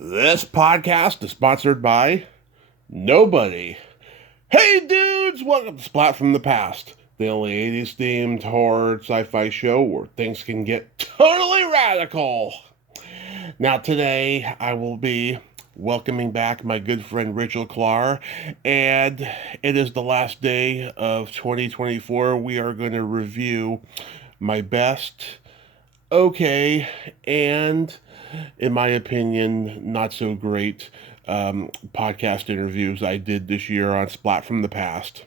This podcast is sponsored by nobody. Hey dudes, welcome to Splat from the Past, the only 80s themed horror sci-fi show where things can get totally radical. Now today I will be welcoming back my good friend Rachel Klahr, and it is the last day of 2024. We are going to review my best, okay, and in my opinion, not so great podcast interviews I did this year on Splat from the Past.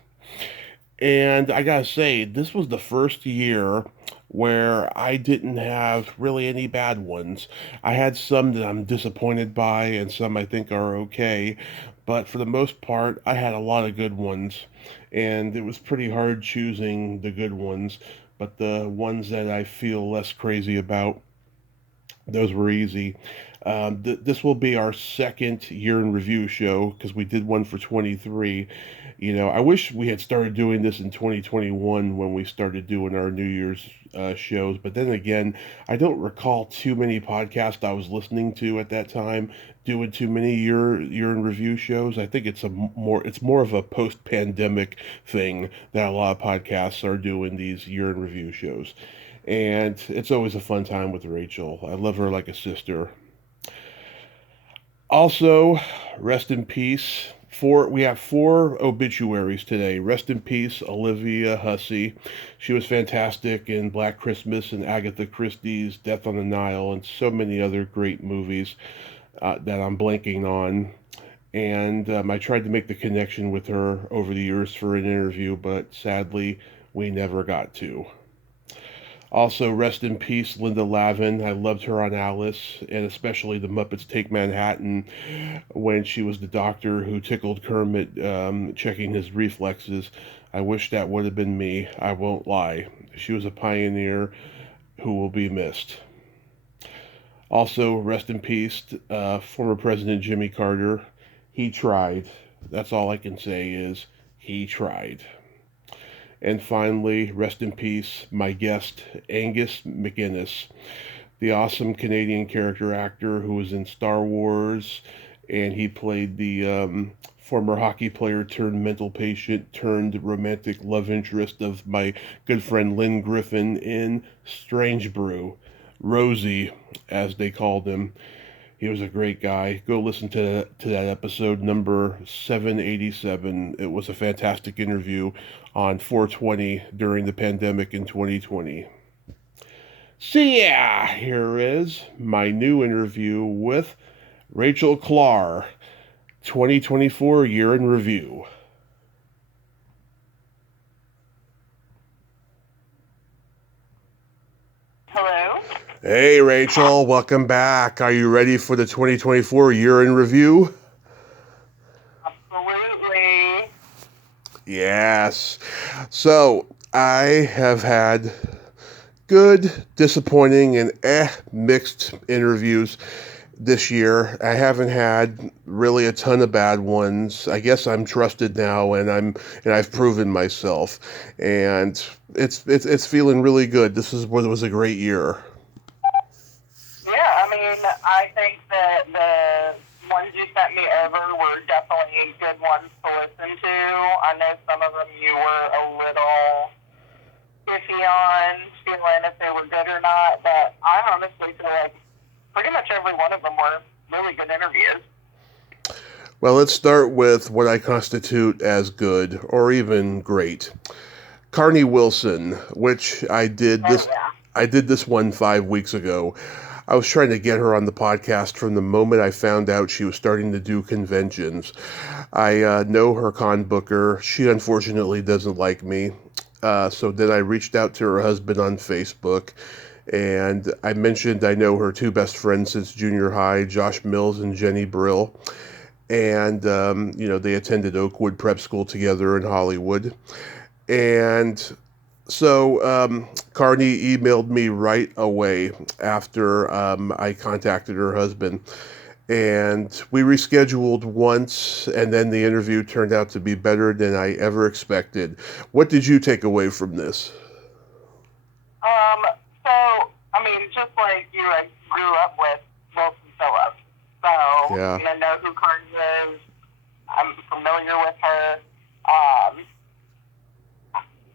And I gotta say, this was the first year where I didn't have really any bad ones. I had some that I'm disappointed by, and some I think are okay. But for the most part, I had a lot of good ones. And it was pretty hard choosing the good ones. But the ones that I feel less crazy about, those were easy. This will be our second year in review show because we did one for 23. You know, I wish we had started doing this in 2021 when we started doing our New Year's shows. But then again, I don't recall too many podcasts I was listening to at that time doing too many year in review shows. I think it's more of a post pandemic thing that a lot of podcasts are doing these year in review shows. And it's always a fun time with Rachel. I love her like a sister. Also, rest in peace. We have four obituaries today. Rest in peace, Olivia Hussey. She was fantastic in Black Christmas and Agatha Christie's Death on the Nile and so many other great movies that I'm blanking on. And I tried to make the connection with her over the years for an interview, but sadly, we never got to. Also, rest in peace, Linda Lavin. I loved her on Alice, and especially the Muppets Take Manhattan when she was the doctor who tickled Kermit, checking his reflexes. I wish that would have been me. I won't lie. She was a pioneer who will be missed. Also, rest in peace, former President Jimmy Carter. He tried. That's all I can say is he tried. And finally, rest in peace, my guest, Angus McInnes, the awesome Canadian character actor who was in Star Wars, and he played the former hockey player turned mental patient turned romantic love interest of my good friend Lynn Griffin in Strange Brew, Rosie, as they called him. He was a great guy. Go listen to that episode number 787. It was a fantastic interview on 420 during the pandemic in 2020. So yeah, here is my new interview with Rachel Klahr, 2024 year in review. Hello? Hey Rachel, welcome back. Are you ready for the 2024 year in review? Absolutely. Yes. So I have had good, disappointing, and mixed interviews this year. I haven't had really a ton of bad ones. I guess I'm trusted now, and I've proven myself, and it's feeling really good. This was a great year. Yeah, I mean, I think that the ones you sent me over were definitely good ones to listen to. I know some of them you were a little iffy on, feeling if they were good or not, but I honestly feel like pretty much every one of them were really good interviews. Well, let's start with what I constitute as good or even great. Carney Wilson, which I did this one 5 weeks ago. I was trying to get her on the podcast from the moment I found out she was starting to do conventions. I know her con booker. She unfortunately doesn't like me. So then I reached out to her husband on Facebook, and I mentioned I know her two best friends since junior high, Josh Mills and Jenny Brill. And, they attended Oakwood Prep School together in Hollywood. And so Carney emailed me right away after I contacted her husband. And we rescheduled once, and then the interview turned out to be better than I ever expected. What did you take away from this? So, I mean, just like you, I grew up with Wilson Phillips. So, Yeah. I know who Cardi is. I'm familiar with her.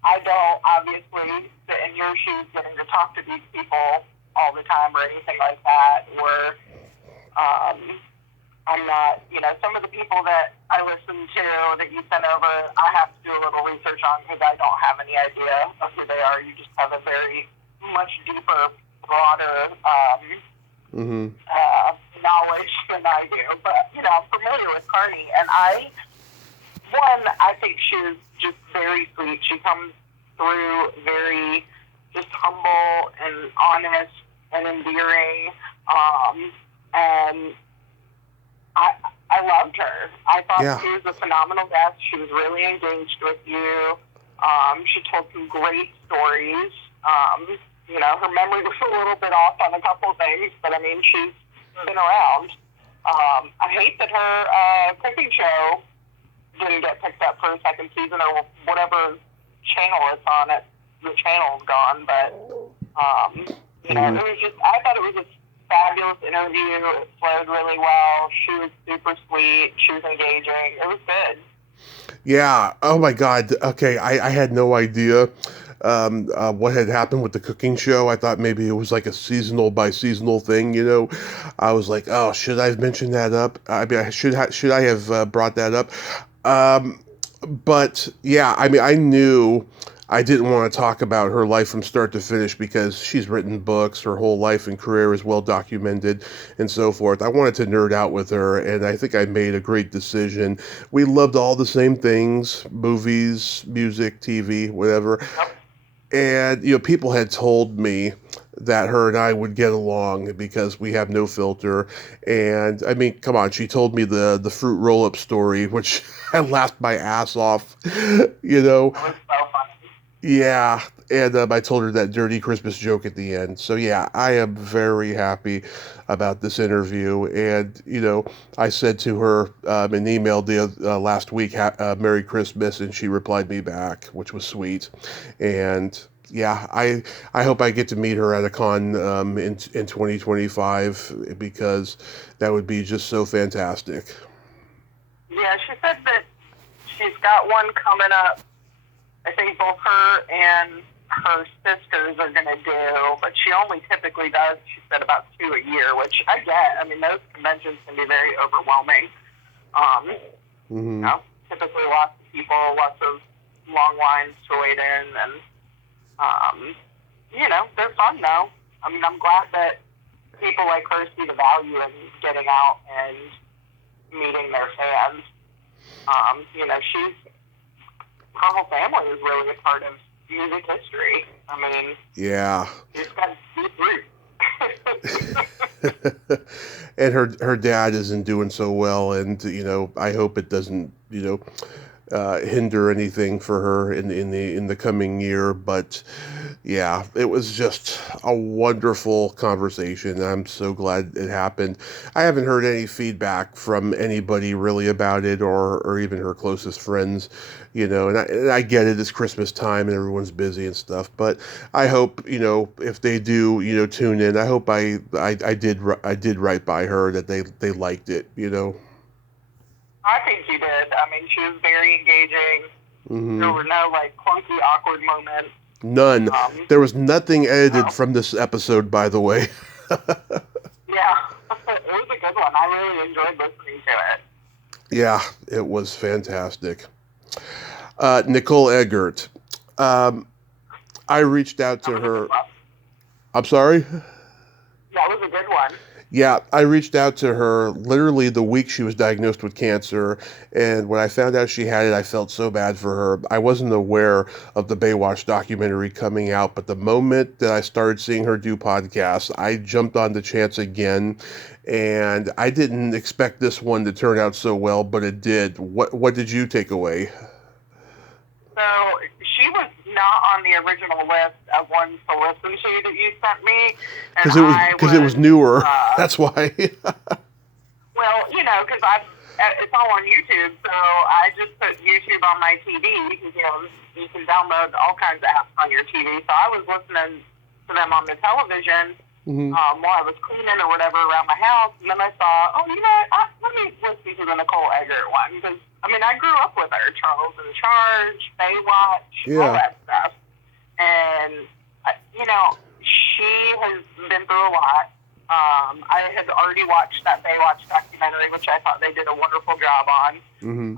I don't obviously sit in your shoes getting to talk to these people all the time or anything like that. Or I'm not, some of the people that I listen to that you sent over, I have to do a little research on because I don't have any idea of who they are. You just have a very much deeper, broader knowledge than I do. But, I'm familiar with Cardi, and I think she's just very sweet. She comes through very just humble and honest and endearing, and I loved her. I thought she was a phenomenal guest. She was really engaged with you. She told some great stories. Her memory was a little bit off on a couple of things, but I mean, she's been around. I hate that her cooking show didn't get picked up for a second season or whatever channel it's on. The channel's gone, but it was just. I thought it was a fabulous interview. It flowed really well. She was super sweet. She was engaging. It was good. Yeah. Oh my God. Okay. I had no idea what had happened with the cooking show. I thought maybe it was like a seasonal by seasonal thing. I was like, oh, should I have mentioned that up? I mean, should I have brought that up? But yeah, I mean, I knew I didn't want to talk about her life from start to finish because she's written books, her whole life and career is well documented and so forth. I wanted to nerd out with her, and I think I made a great decision. We loved all the same things, movies, music, TV, whatever. And, people had told me that her and I would get along because we have no filter. And I mean, come on, she told me the fruit roll-up story, which I laughed my ass off, It was so funny. Yeah, and I told her that dirty Christmas joke at the end. So yeah, I am very happy about this interview. And I said to her an email last week, "Merry Christmas," and she replied me back, which was sweet. And yeah, I hope I get to meet her at a con in 2025 because that would be just so fantastic. Yeah, she said that she's got one coming up. I think both her and her sisters are going to do, but she only typically does, she said, about 2 a year, which I get. I mean, those conventions can be very overwhelming. Typically lots of people, lots of long lines to wait in, and, they're fun, though. I mean, I'm glad that people like her see the value in getting out and meeting their fans. Her whole family is really a part of music history. I mean, yeah, she's got deep roots. And her dad isn't doing so well, and I hope it doesn't hinder anything for her in the coming year. But yeah, it was just a wonderful conversation. I'm so glad it happened. I haven't heard any feedback from anybody really about it, or even her closest friends. And I get it. It's Christmas time and everyone's busy and stuff. But I hope if they do tune in, I hope I did right by her, that they liked it. I think you did. I mean, she was very engaging. Mm-hmm. There were no clunky, awkward moments. None. There was nothing edited from this episode, by the way. Yeah, it was a good one. I really enjoyed listening to it. Yeah, it was fantastic. Nicole Eggert. I reached out to her. I'm sorry? That was a good one. Yeah, I reached out to her literally the week she was diagnosed with cancer, and when I found out she had it, I felt so bad for her. I wasn't aware of the Baywatch documentary coming out, but the moment that I started seeing her do podcasts, I jumped on the chance again, and I didn't expect this one to turn out so well, but it did. What did you take away? So she was not on the original list of ones to listen to that you sent me. Because it was newer. That's why. Well, because it's all on YouTube, so I just put YouTube on my TV because you can download all kinds of apps on your TV. So I was listening to them on the television while I was cleaning or whatever around my house, and then I saw, listen to the Nicole Eggert one because, I mean, I grew up with her. Charles in Charge, Baywatch, all that stuff. And, you know, she has been through a lot. I had already watched that Baywatch documentary, which I thought they did a wonderful job on. Mm-hmm.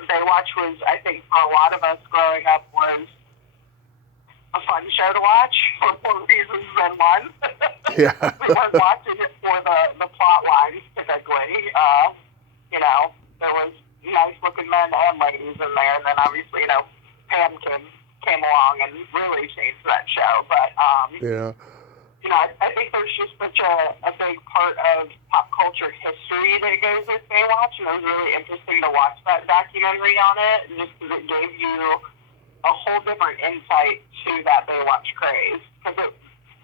Baywatch was, I think, for a lot of us growing up, was a fun show to watch for more reasons than one. Yeah. We weren't watching it for the plot lines, typically. You know, there was nice-looking men and ladies in there, and then obviously, you know, Pam came along and really changed that show. But, Yeah. you know, I think there's just such a big part of pop culture history that goes with Baywatch, and it was really interesting to watch that documentary on it, just because it gave you a whole different insight to that Baywatch craze. Because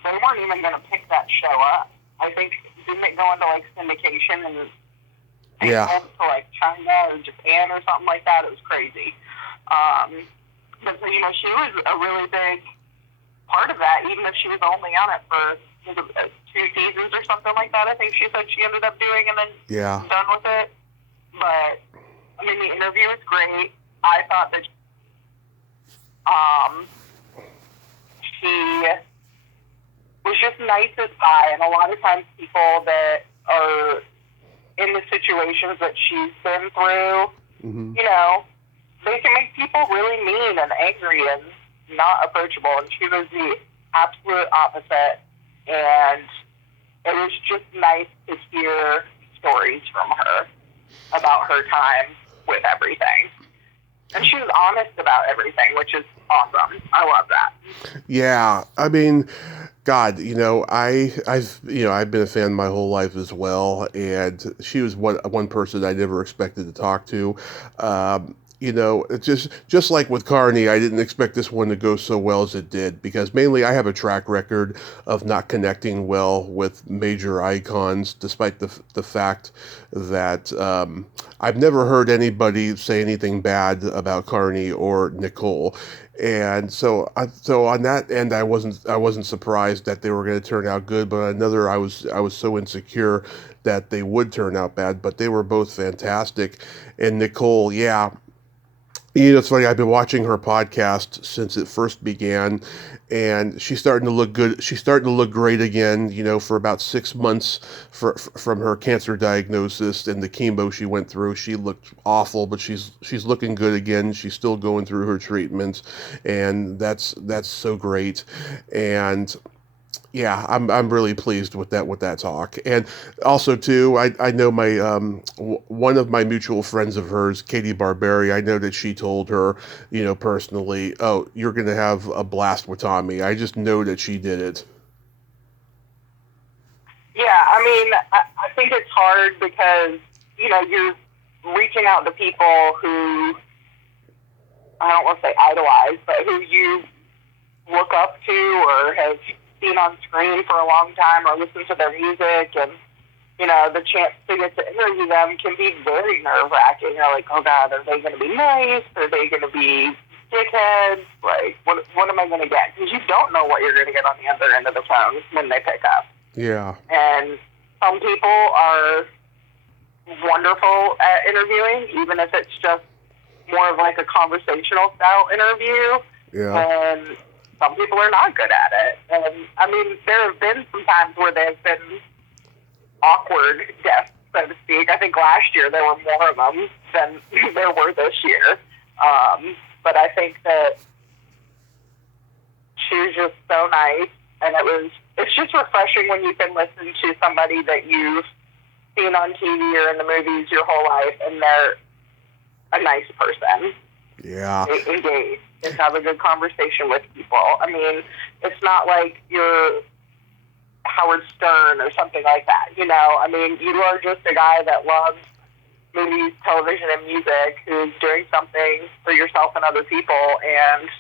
they weren't even going to pick that show up. I think, didn't it go into, like, syndication and Yeah. to, like, China or Japan or something like that? It was crazy. But, you know, she was a really big part of that, even if she was only on it for 2 seasons or something like that. I think she said she ended up doing and then done with it. But I mean, the interview was great. I thought that she was just nice as pie, and a lot of times people that are in the situations that she's been through, you know, they can make people really mean and angry and not approachable, and she was the absolute opposite, and it was just nice to hear stories from her about her time with everything. And she was honest about everything, which is awesome. I love that. Yeah, I mean, God, you know, I've been a fan my whole life as well, and she was one person I never expected to talk to. You know, it's just like with Carney, I didn't expect this one to go so well as it did, because mainly I have a track record of not connecting well with major icons, despite the fact that I've never heard anybody say anything bad about Carney or Nicole. And so on that end, I wasn't surprised that they were going to turn out good, but on another, I was so insecure that they would turn out bad. But they were both fantastic, and Nicole, yeah. You know, it's funny, I've been watching her podcast since it first began, and she's starting to look good. She's starting to look great again, you know, for about 6 months from her cancer diagnosis and the chemo she went through. She looked awful, but she's looking good again. She's still going through her treatments, and that's so great. And yeah, I'm really pleased with that talk. And also too, I know my one of my mutual friends of hers, Katie Barberi, I know that she told her, you know, personally, oh, you're gonna have a blast with Tommy. I just know that she did it. Yeah, I mean, I think it's hard because, you know, you're reaching out to people who, I don't want to say idolize, but who you look up to or have seen on screen for a long time or listen to their music, and, you know, the chance to get to interview them can be very nerve-wracking. You're like, oh God, are they going to be nice? Are they going to be dickheads? Like, what am I going to get? Because you don't know what you're going to get on the other end of the phone when they pick up. Yeah. And some people are wonderful at interviewing, even if it's just more of like a conversational style interview. Yeah. And some people are not good at it. And, I mean, there have been some times where they've been awkward guests, so to speak. I think last year there were more of them than there were this year. But I think that she was just so nice, and it's just refreshing when you can listen to somebody that you've seen on TV or in the movies your whole life, and they're a nice person. Yeah. They engage and have a good conversation with people. I mean, it's not like you're Howard Stern or something like that, you know? I mean, you are just a guy that loves movies, television, and music, who's doing something for yourself and other people, and,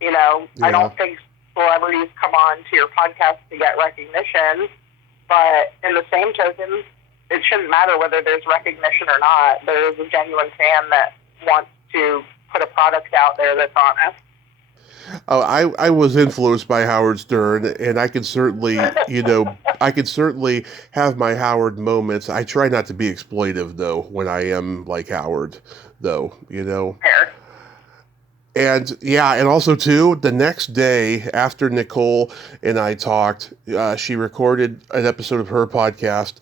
you know, Yeah. I don't think celebrities come on to your podcast to get recognition, but in the same token, it shouldn't matter whether there's recognition or not. There is a genuine fan that wants to put a product out there that's honest. Oh, I was influenced by Howard Stern, and I can certainly, I can certainly have my Howard moments. I try not to be exploitive, though, when I am like Howard, though. Fair. And yeah, and also too, the next day after Nicole and I talked, she recorded an episode of her podcast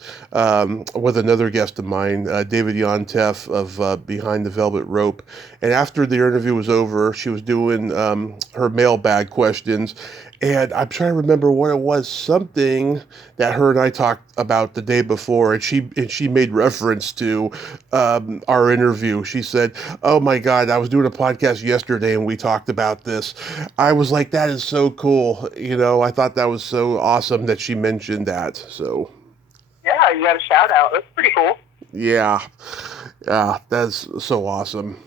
with another guest of mine, David Yontef of Behind the Velvet Rope. And after the interview was over, she was doing her mailbag questions. And I'm trying to remember what it was, something that her and I talked about the day before, and she made reference to our interview. She said, "Oh my God, I was doing a podcast yesterday and we talked about this." I was like, "That is so cool." I thought that was so awesome that she mentioned that. So Yeah, you got a shout out. That's pretty cool. yeah, that's so awesome.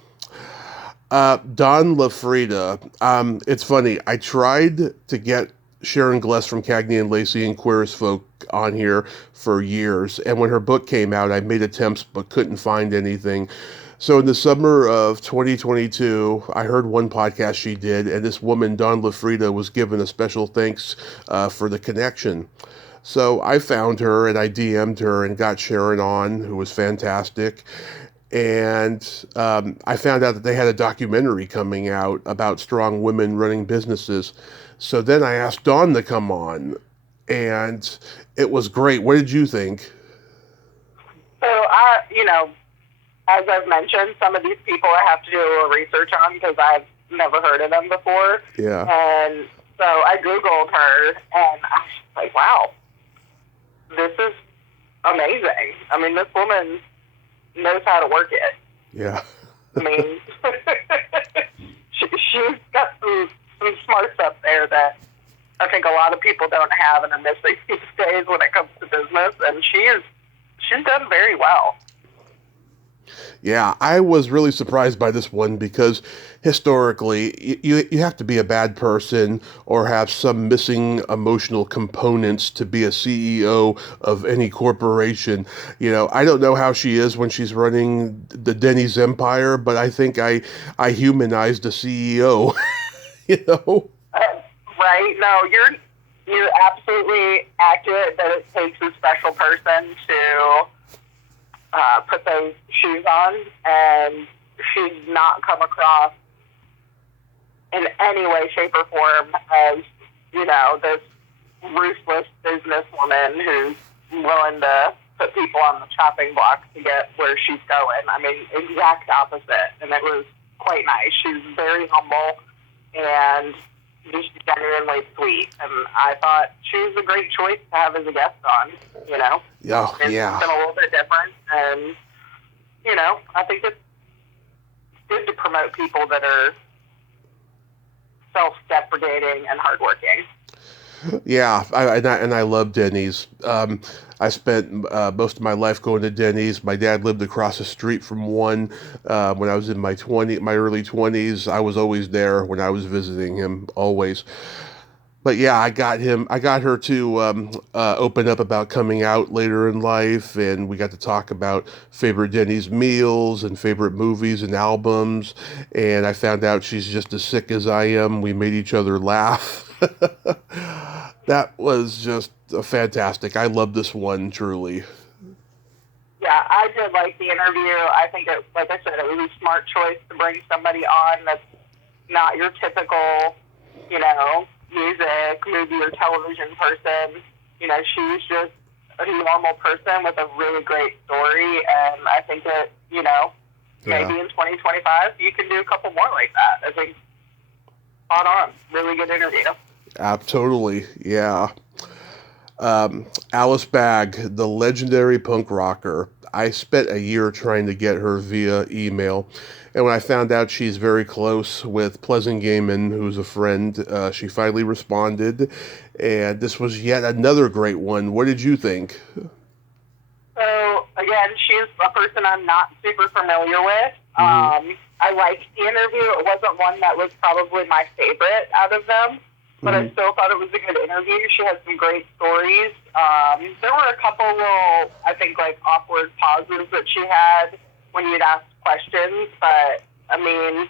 Don LaFrida. It's funny. I tried to get Sharon Gless from Cagney and Lacey and Queer as Folk on here for years, and when her book came out, I made attempts but couldn't find anything. So in the summer of 2022, I heard one podcast she did, and this woman, Don LaFrida, was given a special thanks for the connection. So I found her and I DM'd her and got Sharon on, who was fantastic. And I found out that they had a documentary coming out about strong women running businesses. So then I asked Dawn to come on, and it was great. What did you think? So as I've mentioned, some of these people I have to do a little research on because I've never heard of them before. Yeah. And so I Googled her, and I was like, wow, this is amazing. I mean, this woman knows how to work it. Yeah. I mean, she's got some smarts up there that I think a lot of people don't have and are missing these days when it comes to business, and she's done very well. Yeah, I was really surprised by this one because historically, you have to be a bad person or have some missing emotional components to be a CEO of any corporation. I don't know how she is when she's running the Denny's empire, but I think I humanized a CEO. Right? No, you're absolutely accurate that it takes a special person to put those shoes on, and she's not come across in any way, shape, or form as, this ruthless businesswoman who's willing to put people on the chopping block to get where she's going. I mean, exact opposite, and it was quite nice. She's very humble and just genuinely sweet, and I thought she was a great choice to have as a guest on, Yeah, yeah. It's been a little bit different, and, I think it's good to promote people that are self-deprecating and hardworking. Yeah, I love Denny's. I spent most of my life going to Denny's. My dad lived across the street from one. When I was in my early 20s, I was always there when I was visiting him, always. But yeah, I got her to open up about coming out later in life, and we got to talk about favorite Denny's meals and favorite movies and albums. And I found out she's just as sick as I am. We made each other laugh. That was just fantastic. I love this one, truly. Yeah, I did like the interview. I think like I said, it was a smart choice to bring somebody on that's not your typical, music, movie, or television person. She's just a normal person with a really great story, and I think that, maybe in 2025 you can do a couple more like that. I think spot on. Really good interview. Totally, yeah. Alice Bagg, the legendary punk rocker. I spent a year trying to get her via email, and when I found out she's very close with Pleasant Gaiman, who's a friend, she finally responded, and this was yet another great one. What did you think? So, again, she's a person I'm not super familiar with. I liked the interview. It wasn't one that was probably my favorite out of them, but I still thought it was a good interview. She had some great stories. There were a couple little, I think, awkward pauses that she had when you'd ask questions, but, I mean,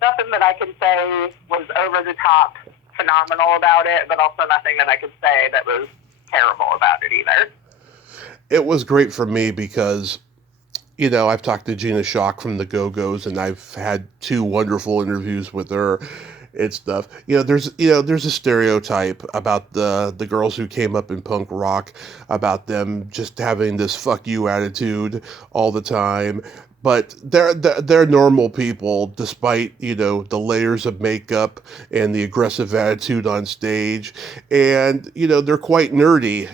nothing that I can say was over the top phenomenal about it, but also nothing that I could say that was terrible about it either. It was great for me because, I've talked to Gina Shock from the Go-Go's, and I've had two wonderful interviews with her and stuff. There's a stereotype about the girls who came up in punk rock, about them just having this fuck you attitude all the time. But they're normal people, despite the layers of makeup and the aggressive attitude on stage, and they're quite nerdy.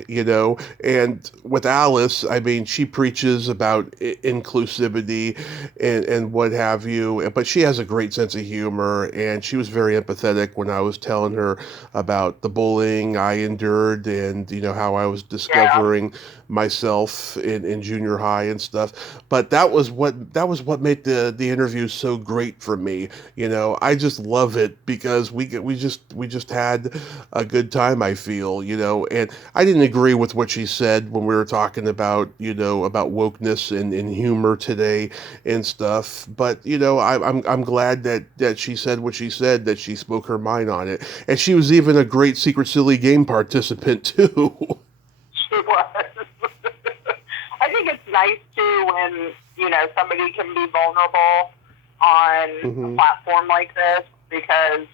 And with Alice, I mean, she preaches about inclusivity and what have you, but she has a great sense of humor, and she was very empathetic when I was telling her about the bullying I endured, and how I was Yeah. discovering myself in junior high and stuff. But that was what made the interview so great for me. I just love it because we just had a good time, I feel. And I didn't agree with what she said when we were talking about about wokeness and humor today and stuff. But I'm glad that she said what she said, that she spoke her mind on it, and she was even a great Secret Silly Game participant too. She was. I think it's nice too when, somebody can be vulnerable on a hmm platform like this because,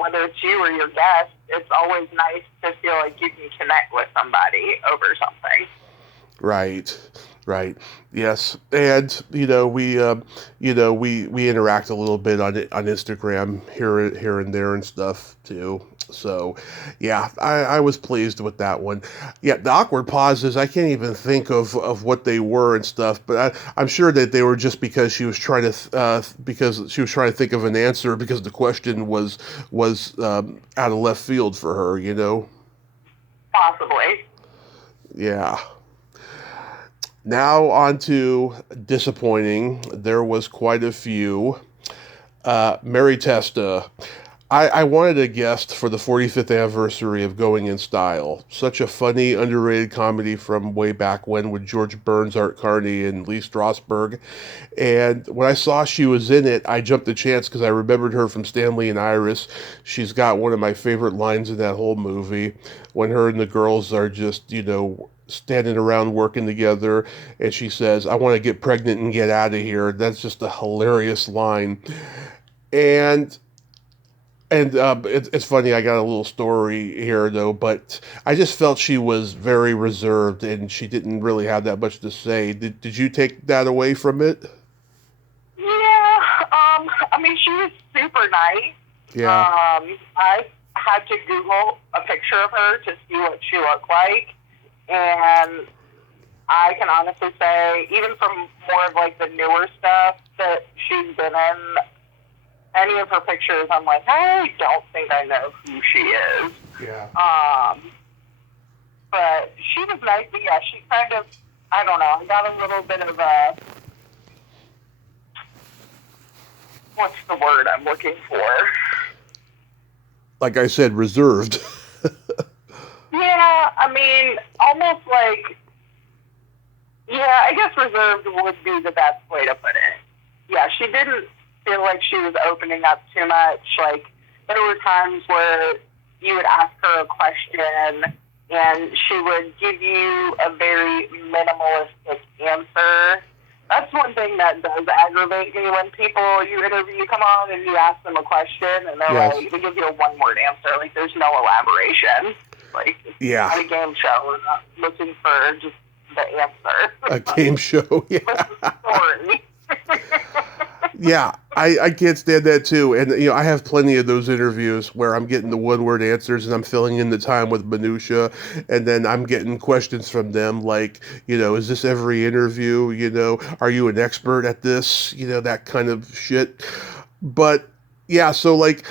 whether it's you or your guest, it's always nice to feel like you can connect with somebody over something. Right, right. Yes, and we interact a little bit on Instagram here and there and stuff too. So, yeah, I was pleased with that one. Yeah, the awkward pauses, I can't even think of what they were and stuff, but I'm sure that they were just because she was trying to because she was trying to think of an answer because the question was out of left field for her. Possibly. Yeah. Now on to disappointing. There was quite a few. Mary Testa. I wanted a guest for the 45th anniversary of Going in Style. Such a funny, underrated comedy from way back when with George Burns, Art Carney, and Lee Strasberg. And when I saw she was in it, I jumped the chance because I remembered her from Stanley and Iris. She's got one of my favorite lines in that whole movie when her and the girls are just, standing around working together, and she says, "I want to get pregnant and get out of here." That's just a hilarious line. And it's funny. I got a little story here though, but I just felt she was very reserved and she didn't really have that much to say. Did you take that away from it? Yeah, I mean, she was super nice. Yeah. I had to Google a picture of her to see what she looked like, and I can honestly say, even from more of like the newer stuff that she's been in, any of her pictures, I'm like, I don't think I know who she is. Yeah. But she was nice. But yeah, she kind of, I don't know, I got a little bit of a, what's the word I'm looking for? Like I said, reserved. Yeah, I mean, almost like, yeah, I guess reserved would be the best way to put it. Yeah, she didn't feel like she was opening up too much. Like, there were times where you would ask her a question and she would give you a very minimalistic answer. That's one thing that does aggravate me when people you interview come on and you ask them a question and they're Yes. like, they give you a one-word answer. Like, there's no elaboration. Like, it's Yeah. not a game show. We're not looking for just the answer. A game show. Yeah. What's the story? Yeah, I can't stand that too. And I have plenty of those interviews where I'm getting the one word answers and I'm filling in the time with minutia, and then I'm getting questions from them like, is this every interview? Are you an expert at this? That kind of shit. But yeah, so like,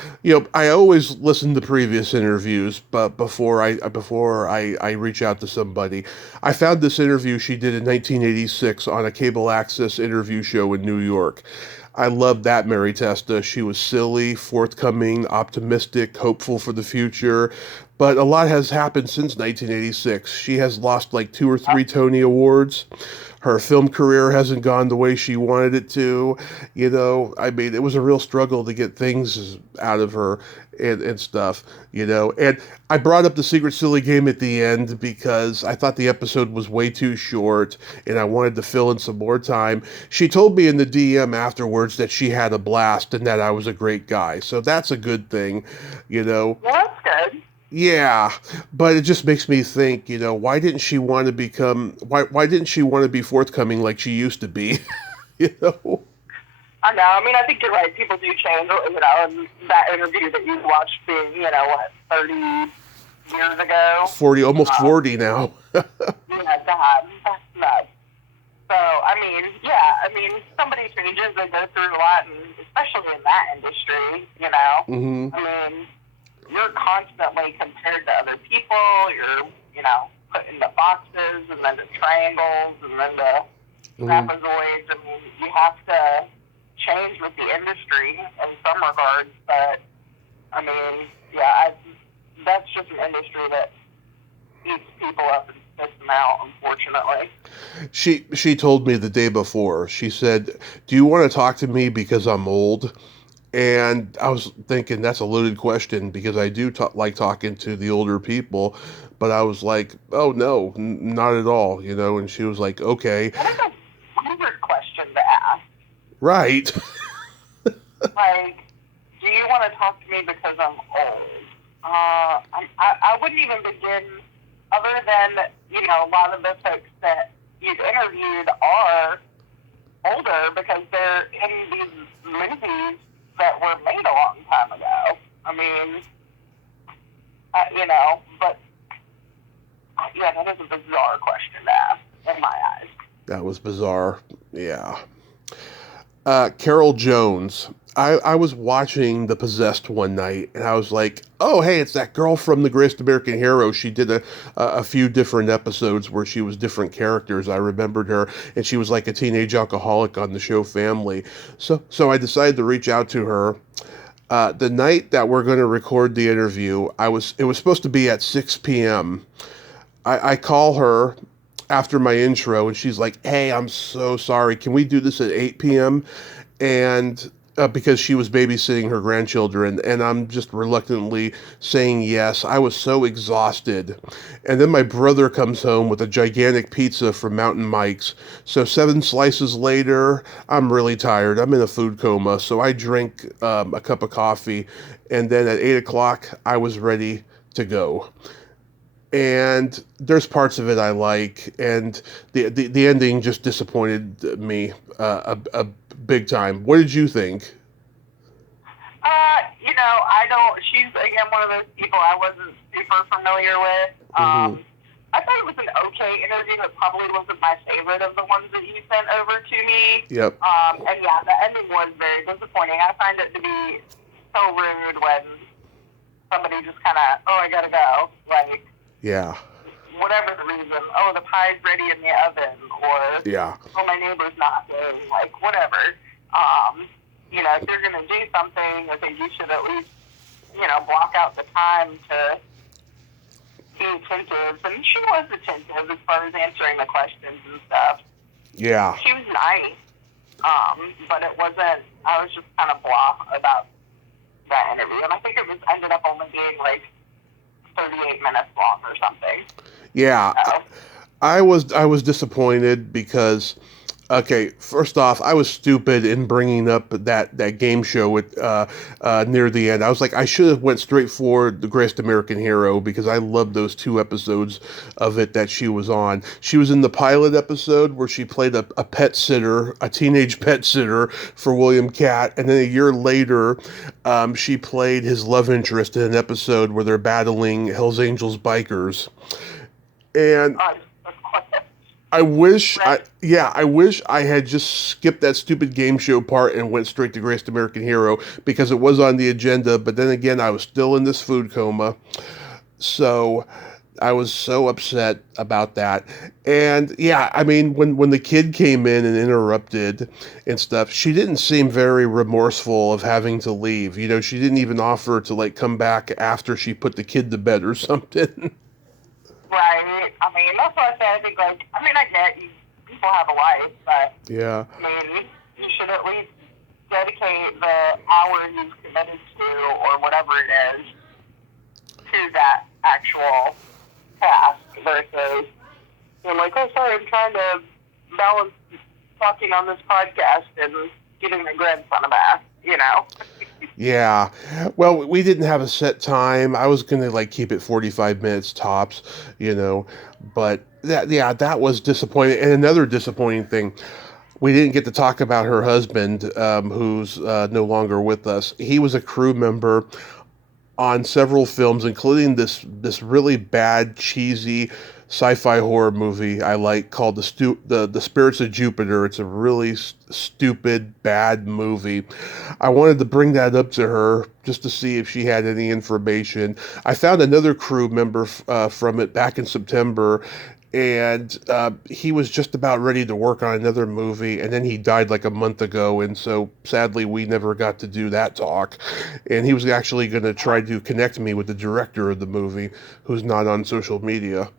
I always listen to previous interviews, but before I reach out to somebody, I found this interview she did in 1986 on a cable access interview show in New York. I loved that Mary Testa. She was silly, forthcoming, optimistic, hopeful for the future. But a lot has happened since 1986. She has lost like two or three Tony Awards. her film career hasn't gone the way she wanted it to. I mean, it was a real struggle to get things out of her and stuff. And I brought up the Secret Silly Game at the end because I thought the episode was way too short and I wanted to fill in some more time. She told me in the DM afterwards that she had a blast and that I was a great guy. So that's a good thing, you know. Well, that's good. Yeah, but it just makes me think, why didn't she want to why didn't she want to be forthcoming like she used to be? you know? I know. I mean, I think you're right. People do change, and that interview that you watched being, 30 years ago. 40, almost 40 now. Yeah, God, that's nuts. So, I mean, somebody changes, they go through a lot, and especially in that industry, Mm-hmm. I mean, you're constantly compared to other people, you're, put into boxes, and then to triangles, and then to trapezoids. I mean, you have to change with the industry in some regards, but, I mean, yeah, that's just an industry that eats people up and spits them out, unfortunately. She told me the day before, she said, "Do you want to talk to me because I'm old?" And I was thinking that's a loaded question because I do like talking to the older people, but I was like, "Oh no, not at all," And she was like, "Okay." That is a weird question to ask. Right. Like, do you want to talk to me because I'm old? I wouldn't even begin, other than, a lot of the folks that you've interviewed are older because they're in these movies that were made a long time ago. I mean, but, yeah, that is a bizarre question to ask, in my eyes. That was bizarre. Yeah. Carol Jones. I was watching The Possessed one night, and I was like, "Oh, hey, it's that girl from The Greatest American Hero." She did a few different episodes where she was different characters. I remembered her, and she was like a teenage alcoholic on the show Family. So I decided to reach out to her. The night that we're going to record the interview, it was supposed to be at 6 p.m. I call her after my intro, and she's like, "Hey, I'm so sorry. Can we do this at 8 p.m.?" And because she was babysitting her grandchildren, and I'm just reluctantly saying yes. I was so exhausted. And then my brother comes home with a gigantic pizza from Mountain Mike's. So 7 slices later, I'm really tired. I'm in a food coma. So I drink a cup of coffee, and then at 8 o'clock, I was ready to go. And there's parts of it I like, and the ending just disappointed me a big time. What did you think? I don't. She's again one of those people I wasn't super familiar with. I thought it was an okay interview. It probably wasn't my favorite of the ones that you sent over to me. Yep. And yeah, the ending was very disappointing. I find it to be so rude when somebody just kind of, oh, I gotta go, like. Yeah. Whatever the reason, oh, the pie's ready in the oven, or oh, my neighbor's knocking, like whatever. If you're going to do something, I think you should at least, block out the time to be attentive. And she was attentive as far as answering the questions and stuff. Yeah. She was nice, but it wasn't, I was just kind of blah about that interview. And I think it ended up only being like 38 minutes long or something. Yeah. So. I was disappointed because, okay, first off, I was stupid in bringing up that game show with near the end. I was like, I should have went straight for The Greatest American Hero because I loved those 2 episodes of it that she was on. She was in the pilot episode where she played a pet sitter, a teenage pet sitter for William Catt, and then a year later, she played his love interest in an episode where they're battling Hells Angels bikers. And I wish I had just skipped that stupid game show part and went straight to Greatest American Hero because it was on the agenda, but then again, I was still in this food coma. So I was so upset about that. And yeah, I mean, when the kid came in and interrupted and stuff, she didn't seem very remorseful of having to leave. She didn't even offer to like come back after she put the kid to bed or something. Right. I mean, that's what I said. I think, I get you people have a life, but Yeah. I mean, you should at least dedicate the hour you've committed to, or whatever it is, to that actual task versus being like, oh, sorry, I'm trying to balance talking on this podcast and getting my grandson a bath, you know? Yeah. Well, we didn't have a set time. I was gonna like keep it 45 minutes tops, you know. But that was disappointing. And another disappointing thing, we didn't get to talk about her husband, who's no longer with us. He was a crew member on several films, including this really bad, cheesy sci-fi horror movie I like called the Spirits of Jupiter. It's a really stupid, bad movie. I wanted to bring that up to her just to see if she had any information. I found another crew member from it back in September, and he was just about ready to work on another movie, and then he died like a month ago, and so sadly we never got to do that talk. And he was actually going to try to connect me with the director of the movie, who's not on social media.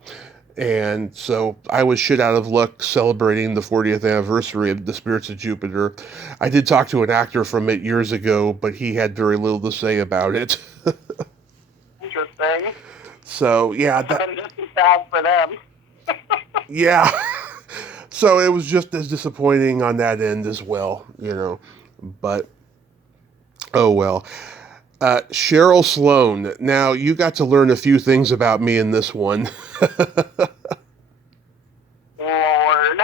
And so I was shit out of luck celebrating the 40th anniversary of The Spirits of Jupiter. I did talk to an actor from it years ago, but he had very little to say about it. Interesting. So, yeah. I've been just as bad for them. Yeah. So it was just as disappointing on that end as well, you know. But, oh well. Cheryl Sloan. Now, you got to learn a few things about me in this one. Lord.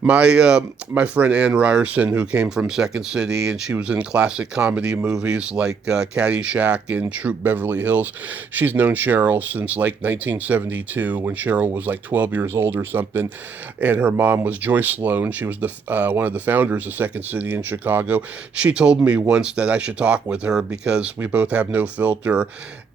My friend Ann Ryerson, who came from Second City, and she was in classic comedy movies like Caddyshack and Troop Beverly Hills. She's known Cheryl since like 1972, when Cheryl was like 12 years old or something. And her mom was Joyce Sloan. She was the one of the founders of Second City in Chicago. She told me once that I should talk with her because we both have no filter.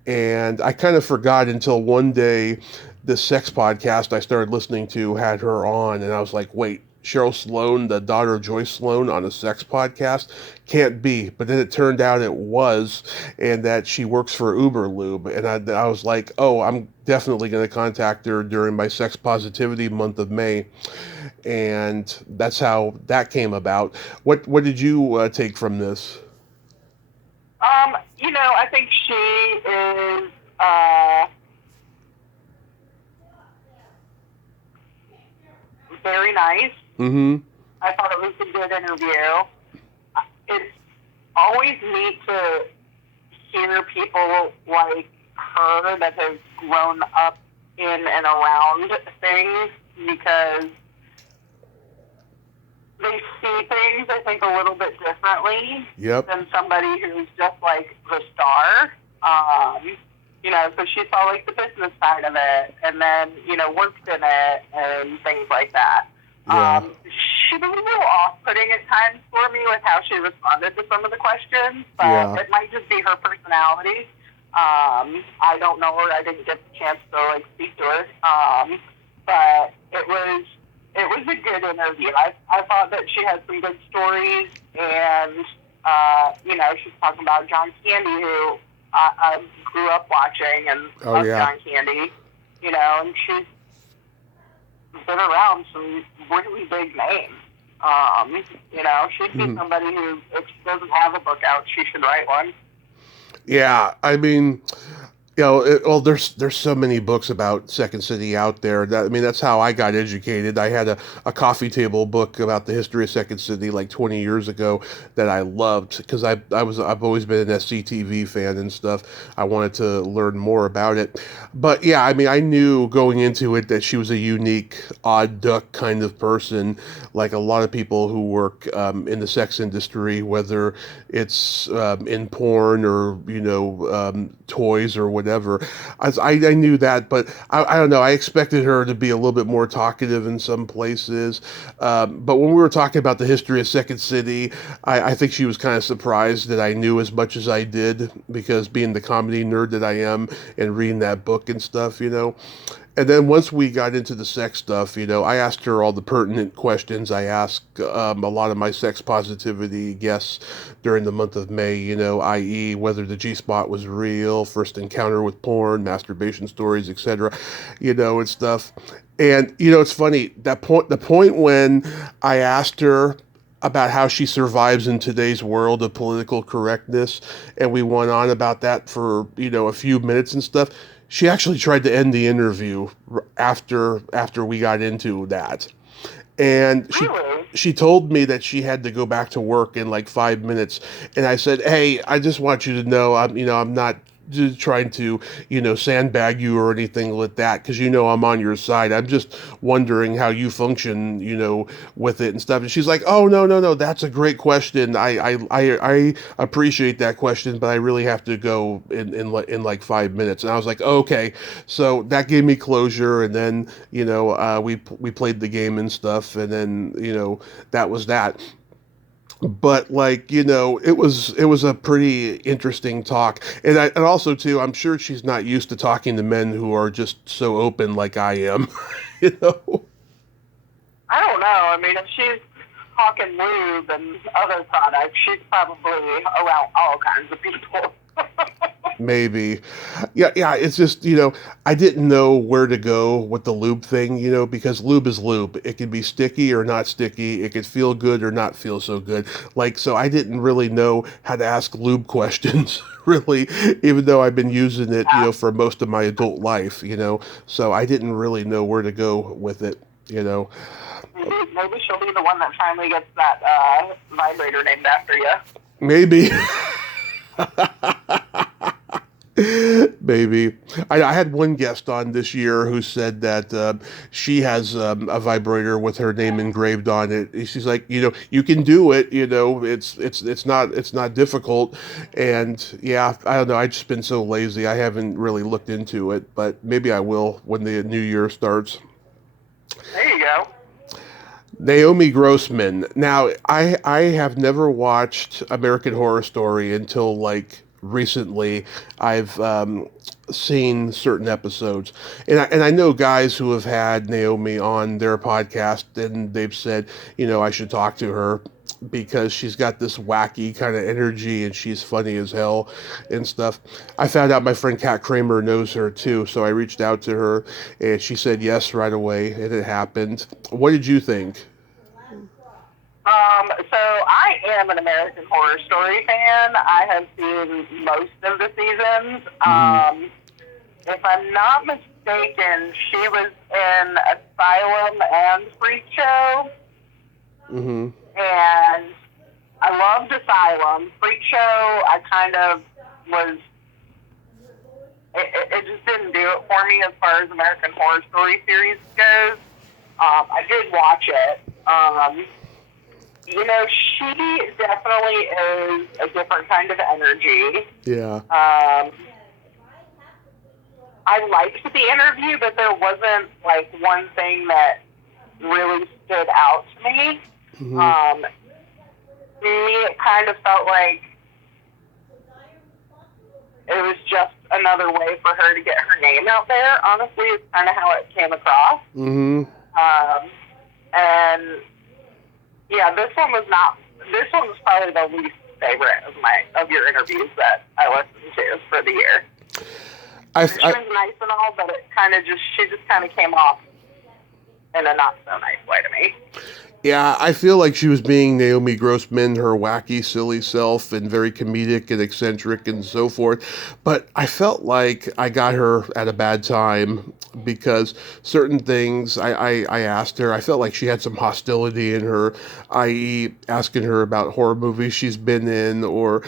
And I kind of forgot until one day the sex podcast I started listening to had her on, and I was like, wait, Cheryl Sloan, the daughter of Joyce Sloan, on a sex podcast? Can't be. But then it turned out it was, and that she works for Uber Lube. And I was like, oh, I'm definitely going to contact her during my sex positivity month of May. And that's how that came about. What did you take from this? You know, I think she is, very nice. Mm-hmm. I thought it was a good interview. It's always neat to hear people like her that have grown up in and around things, because they see things, I think, a little bit differently than somebody who's just like the star. You know, so she saw like the business side of it, and then, you know, worked in it and things like that. Yeah. She was a little off-putting at times for me with how she responded to some of the questions, but it might just be her personality. I don't know her. I didn't get the chance to like speak to her. But it was a good interview. I thought that she had some good stories, and you know, she's talking about John Candy, who I grew up watching, and loved John Candy. You know, and she's been around some really big names. You know, she'd be somebody who, if she doesn't have a book out, she should write one. Yeah, I mean, you know, well, there's so many books about Second City out there. I mean, that's how I got educated. I had a coffee table book about the history of Second City like 20 years ago that I loved, because I've always been an SCTV fan and stuff. I wanted to learn more about it. But yeah, I mean, I knew going into it that she was a unique, odd duck kind of person, like a lot of people who work in the sex industry, whether it's in porn or, you know, toys or whatever. I knew that, but I don't know. I expected her to be a little bit more talkative in some places. But when we were talking about the history of Second City, I think she was kind of surprised that I knew as much as I did, because being the comedy nerd that I am and reading that book and stuff, you know. And then once we got into the sex stuff, I asked her all the pertinent questions. I asked a lot of my sex positivity guests during the month of May, i.e., whether the G spot was real, first encounter with porn, masturbation stories, etc., and stuff. And it's funny the point when I asked her about how she survives in today's world of political correctness, and we went on about that for a few minutes and stuff. She actually tried to end the interview after we got into that, and Really? she told me that she had to go back to work in like 5 minutes. And I said, "Hey, I just want you to know I'm not just trying to sandbag you or anything like that, because I'm on your side. I'm just wondering how you function with it and stuff." And she's like, "Oh, no, no, no, that's a great question. I appreciate that question, but I really have to go in like 5 minutes." And I was like, "Okay." So that gave me closure. And then we played the game and stuff, and then that was that. But like it was a pretty interesting talk. And also too, I'm sure she's not used to talking to men who are just so open like I am. you know I don't know. I mean, if she's talking lube and other products, she's probably around all kinds of people. Maybe. Yeah, it's just, I didn't know where to go with the lube thing, because lube is lube. It can be sticky or not sticky. It could feel good or not feel so good. Like, so I didn't really know how to ask lube questions, really, even though I've been using it, for most of my adult life, so I didn't really know where to go with it. Maybe she'll be the one that finally gets that vibrator named after you. Maybe. Maybe. I had one guest on this year who said that she has a vibrator with her name engraved on it. She's like, you can do it. It's not difficult. And yeah, I don't know. I've just been so lazy. I haven't really looked into it, but maybe I will when the new year starts. There you go. Naomi Grossman. Now, I have never watched American Horror Story until like recently. I've seen certain episodes, and I know guys who have had Naomi on their podcast, and they've said, I should talk to her because she's got this wacky kind of energy and she's funny as hell and stuff. I found out my friend Kat Kramer knows her too, so I reached out to her and she said yes right away, and it happened. What did you think? So I am an American Horror Story fan. I have seen most of the seasons. Mm-hmm. If I'm not mistaken, she was in Asylum and Freak Show. Mm-hmm. And I loved Asylum. Freak Show, I kind of was... It just didn't do it for me as far as American Horror Story series goes. I did watch it. She definitely is a different kind of energy. Yeah. I liked the interview, but there wasn't, like, one thing that really stood out to me. Mm-hmm. To me, it kind of felt like it was just another way for her to get her name out there. Honestly, it's kind of how it came across. Mm-hmm. And yeah, this one was probably the least favorite of your interviews that I listened to for the year. She was nice and all, but she just kind of came off in a not so nice way to me. Yeah, I feel like she was being Naomi Grossman, her wacky, silly self, and very comedic and eccentric and so forth. But I felt like I got her at a bad time because certain things I asked her, I felt like she had some hostility in her, i.e. asking her about horror movies she's been in, or,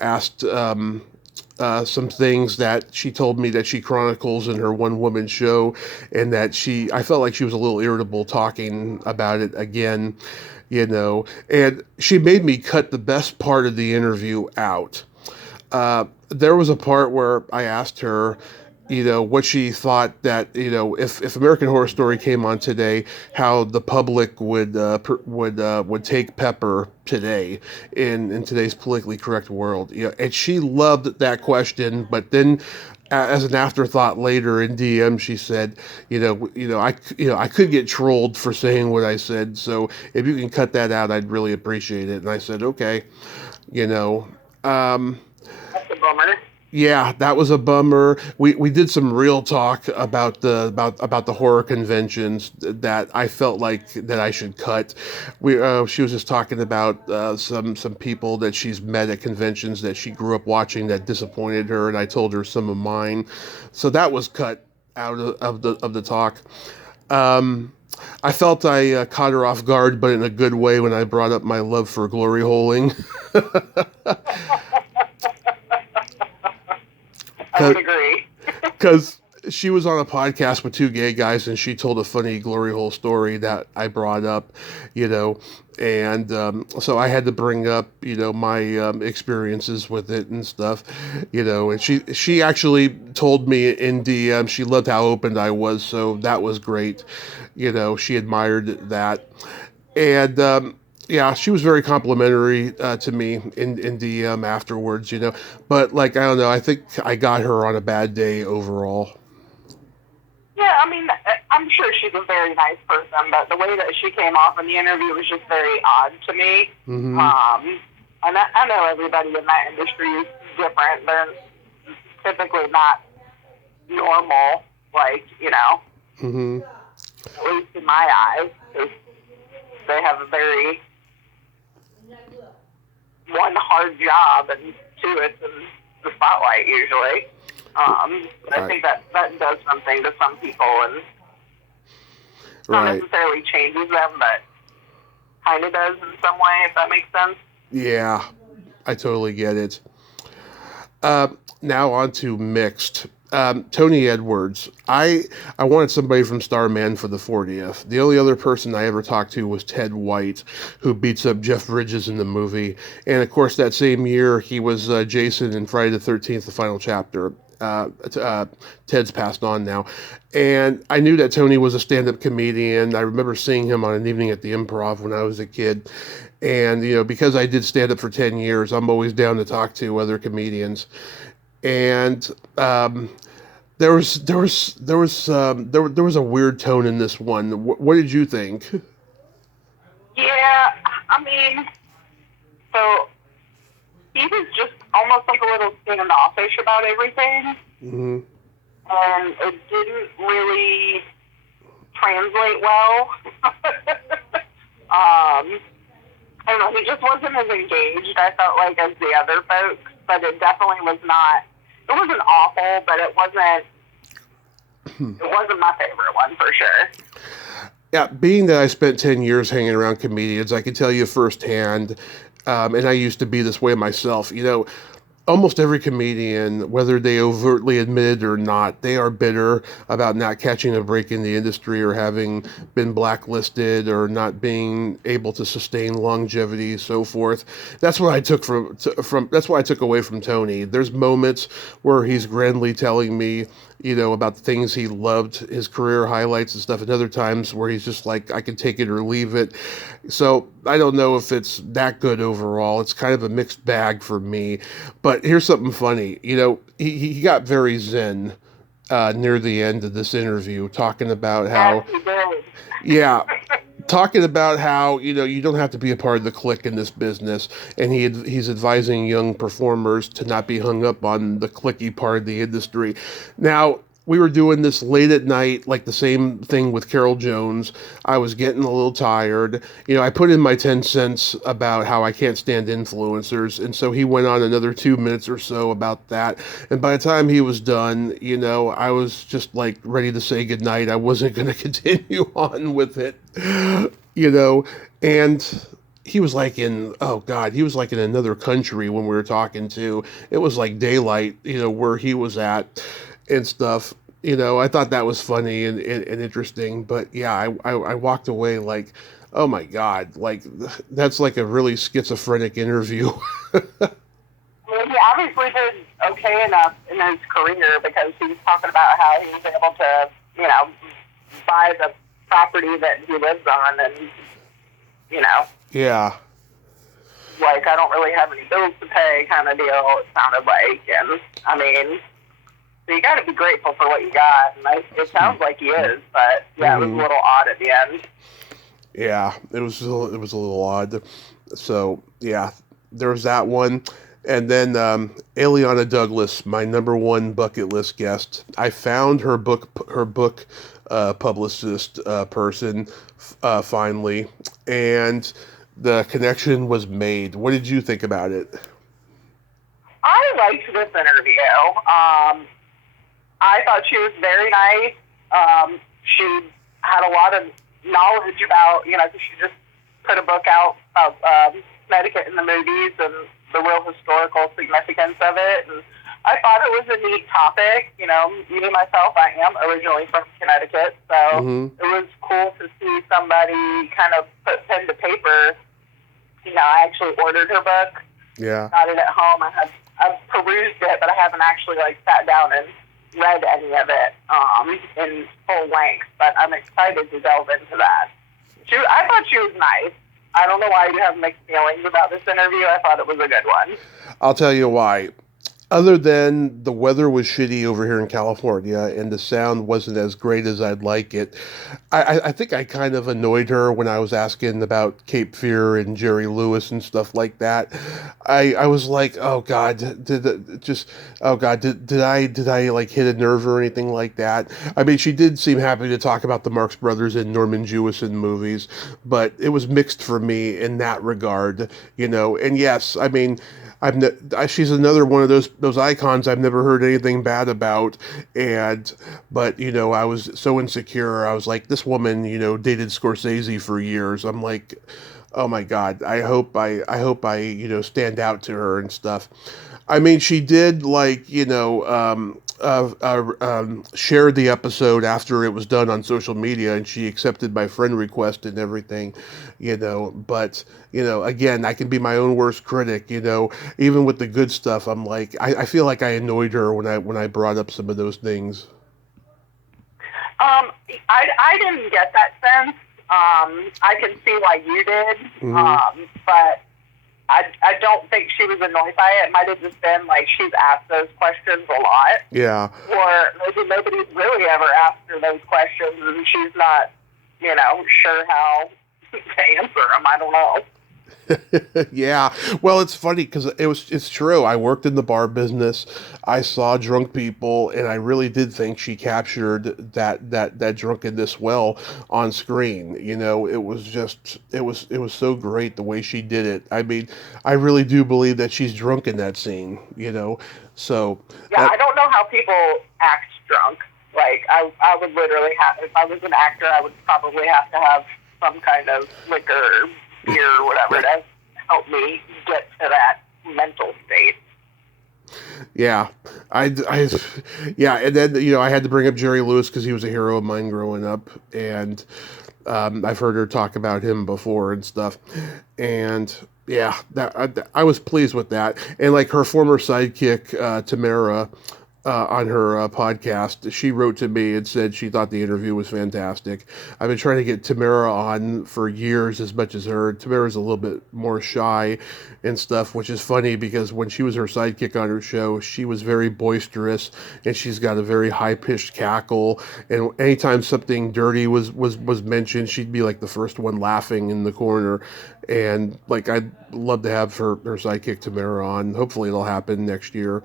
asked some things that she told me that she chronicles in her one-woman show, and that I felt like she was a little irritable talking about it again, and she made me cut the best part of the interview out. There was a part where I asked her, what she thought that, if American Horror Story came on today, how the public would take Pepper today in today's politically correct world. And she loved that question, but then as an afterthought later in DM, she said, I could get trolled for saying what I said. So if you can cut that out, I'd really appreciate it. And I said, okay, you know, um, That's a bummer. yeah, that was a bummer. We did some real talk about the horror conventions that I felt like that I should cut. She was just talking about some people that she's met at conventions that she grew up watching that disappointed her, and I told her some of mine. So that was cut out of the talk. Um, I felt I caught her off guard, but in a good way when I brought up my love for glory holing. I would agree. Because she was on a podcast with two gay guys and she told a funny glory hole story that I brought up, you know, and so I had to bring up, my experiences with it and stuff, and she actually told me in DM she loved how open I was, so that was great, she admired that, and yeah, she was very complimentary to me in DM afterwards, But like I don't know, I think I got her on a bad day overall. Yeah, I mean, I'm sure she's a very nice person, but the way that she came off in the interview was just very odd to me. Mm-hmm. And I know everybody in that industry is different. They're typically not normal, Mm-hmm. at least in my eyes, 'cause they have a very one hard job and two it's in the spotlight usually. I think that does something to some people and not necessarily changes them, but kind of does in some way, if that makes sense. Yeah, I totally get it. Now on to mixed. Tony Edwards. I wanted somebody from Starman for the 40th. The only other person I ever talked to was Ted White, who beats up Jeff Bridges in the movie. And of course, that same year, he was Jason in Friday the 13th, the final chapter. Ted's passed on now. And I knew that Tony was a stand-up comedian. I remember seeing him on an evening at the Improv when I was a kid. And, because I did stand-up for 10 years, I'm always down to talk to other comedians. And there was a weird tone in this one. What did you think? Yeah, I mean, so he was just almost like a little standoffish about everything, Mm-hmm. and it didn't really translate well. I don't know, he just wasn't as engaged, I felt like, as the other folks, but it definitely was not, it wasn't awful, but it wasn't my favorite one for sure. Yeah, being that I spent 10 years hanging around comedians, I can tell you firsthand, and I used to be this way myself, almost every comedian, whether they overtly admit it or not, they are bitter about not catching a break in the industry or having been blacklisted or not being able to sustain longevity, so forth. That's what I took from that's what I took away from Tony. There's moments where he's grandly telling me, about the things he loved, his career highlights and stuff, and other times where he's just like, I can take it or leave it. So I don't know if it's that good overall. It's kind of a mixed bag for me. But here's something funny. He got very zen near the end of this interview, talking about how, yeah, talking about how you don't have to be a part of the clique in this business, and he's advising young performers to not be hung up on the cliquey part of the industry. Now, we were doing this late at night, like the same thing with Carol Jones. I was getting a little tired. I put in my 10 cents about how I can't stand influencers. And so he went on another 2 minutes or so about that. And by the time he was done, I was just like ready to say goodnight. I wasn't going to continue on with it, and he was like he was like in another country when we were talking to. It was like daylight, where he was at and stuff. I thought that was funny and interesting. But yeah, I walked away like, oh my God, like that's like a really schizophrenic interview. Well, he obviously did okay enough in his career because he was talking about how he was able to, buy the property that he lives on and, Yeah. like, I don't really have any bills to pay kind of deal, it sounded like. And, I mean, So you got to be grateful for what you got, and it sounds like he is. But yeah, it was a little odd at the end. Yeah, it was a little odd. So yeah, there was that one, and then Aliana Douglas, my number one bucket list guest. I found her book publicist person finally, and the connection was made. What did you think about it? I liked this interview. I thought she was very nice. She had a lot of knowledge about, because she just put a book out about Connecticut in the movies and the real historical significance of it. And I thought it was a neat topic. Me myself, I am originally from Connecticut, so it was cool to see somebody kind of put pen to paper. I actually ordered her book. Yeah. Got it at home. I've perused it, but I haven't actually sat down and read any of it in full length. But I'm excited to delve into that. I thought she was nice. I don't know why you have mixed feelings about this interview. I thought it was a good one. I'll tell you why. Other than the weather was shitty over here in California and the sound wasn't as great as I'd like it, I think I kind of annoyed her when I was asking about Cape Fear and Jerry Lewis and stuff like that. I was like, oh God, did I like hit a nerve or anything like that? I mean, she did seem happy to talk about the Marx Brothers and Norman Jewison movies, but it was mixed for me in that regard, And yes, I mean, she's another one of those icons I've never heard anything bad about, but I was so insecure. I was like, this woman, dated Scorsese for years. I'm like, oh my God, I hope I stand out to her and stuff. I mean, she did shared the episode after it was done on social media, and she accepted my friend request and everything, But again, I can be my own worst critic, Even with the good stuff, I'm like, I feel like I annoyed her when I brought up some of those things. I didn't get that sense. I can see why you did, but I don't think she was annoyed by it. It might have just been she's asked those questions a lot. Yeah. Or maybe nobody's really ever asked her those questions and she's not, sure how to answer them. I don't know. Yeah. Well, it's funny because it's true. I worked in the bar business. I saw drunk people, and I really did think she captured that drunkenness well on screen. It was so great the way she did it. I mean, I really do believe that she's drunk in that scene. So yeah, I don't know how people act drunk. I would literally have, if I was an actor, I would probably have to have some kind of liquor or beer or whatever to help me get to that mental state. Yeah, yeah, and then I had to bring up Jerry Lewis because he was a hero of mine growing up, and I've heard her talk about him before and stuff, and yeah, I was pleased with that, and her former sidekick Tamara. On her podcast, she wrote to me and said she thought the interview was fantastic. I've been trying to get Tamara on for years as much as her. Tamara's a little bit more shy and stuff, which is funny because when she was her sidekick on her show, she was very boisterous and she's got a very high-pitched cackle. And anytime something dirty was mentioned, she'd be the first one laughing in the corner. And I'd love to have her sidekick Tamara on. Hopefully it'll happen next year.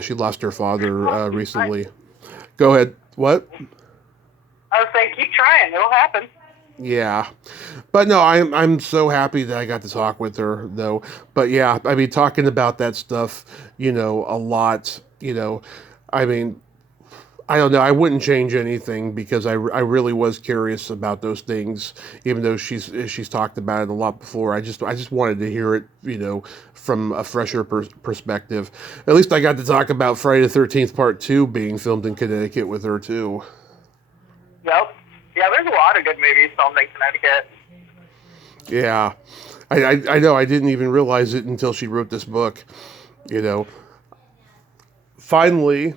She lost her father recently. Go ahead. What? I was saying, keep trying. It'll happen. Yeah. But no, I'm so happy that I got to talk with her, though. But yeah, I mean, talking about that stuff, a lot, I mean, I don't know. I wouldn't change anything because I really was curious about those things, even though she's talked about it a lot before. I just wanted to hear it, from a fresher perspective. At least I got to talk about Friday the 13th Part 2 being filmed in Connecticut with her too. Yep. Yeah, there's a lot of good movies filmed in Connecticut. Yeah. I know. I didn't even realize it until she wrote this book, Finally,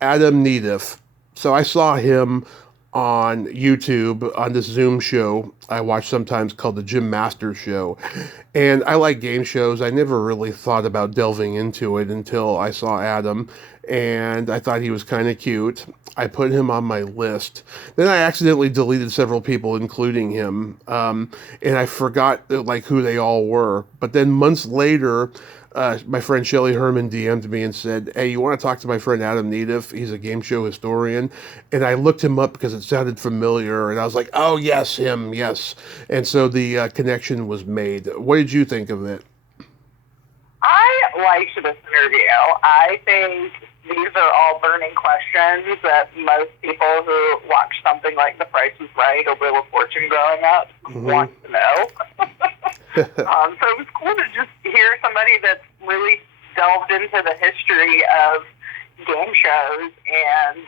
Adam Nedeff. So I saw him on YouTube on this Zoom show I watch sometimes called the Jim Masters Show. And I like game shows. I never really thought about delving into it until I saw Adam. and I thought he was kind of cute. I put him on my list. Then I accidentally deleted several people, including him, and I forgot like who they all were. But then months later, my friend Shelly Herman DM'd me and said, "Hey, you want to talk to my friend Adam Nedeff? He's a game show historian." And I looked him up because it sounded familiar, and I was like, "Oh yes, him, yes." And so the connection was made. What did you think of it? I liked this interview. I think these are all burning questions that most people who watch something like The Price is Right or Wheel of Fortune growing up want to know. So it was cool to just hear somebody that's really delved into the history of game shows and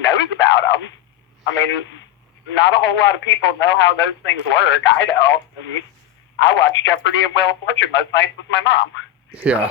knows about them. I mean, not a whole lot of people know how those things work. I don't. And I watch Jeopardy and Wheel of Fortune most nights with my mom. Yeah.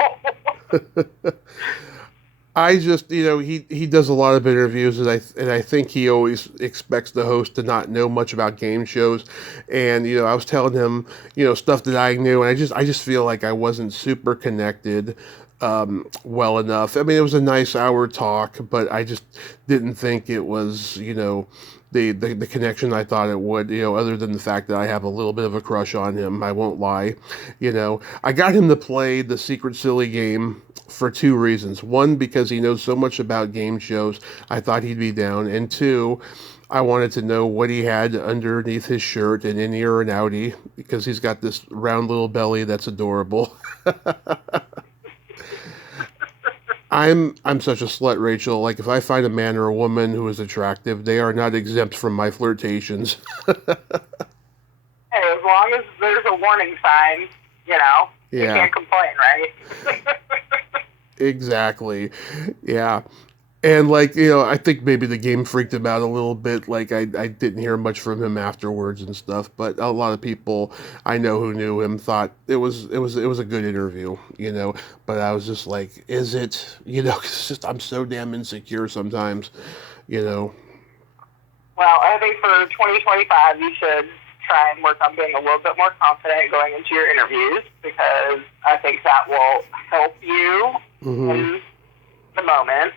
I just, he does a lot of interviews, and I think he always expects the host to not know much about game shows. And I was telling him, stuff that I knew, and I just feel like I wasn't super connected well enough. I mean, it was a nice hour talk, but I just didn't think it was, the connection I thought it would, other than the fact that I have a little bit of a crush on him. I won't lie. I got him to play the Secret Silly game for two reasons. One, because he knows so much about game shows, I thought he'd be down. And two, I wanted to know what he had underneath his shirt and in ear and outie, because he's got this round little belly that's adorable. I'm such a slut, Rachel. Like, if I find a man or a woman who is attractive, they are not exempt from my flirtations. Hey, as long as there's a warning sign, you Yeah. can't complain, right? Exactly. Yeah. And I think maybe the game freaked him out a little bit. Like I didn't hear much from him afterwards and stuff, but a lot of people I know who knew him thought it was a good interview, But I was just like, is it? 'Cause it's just I'm so damn insecure sometimes. Well, I think for 2025, you should try and work on being a little bit more confident going into your interviews, because I think that will help you in the moment.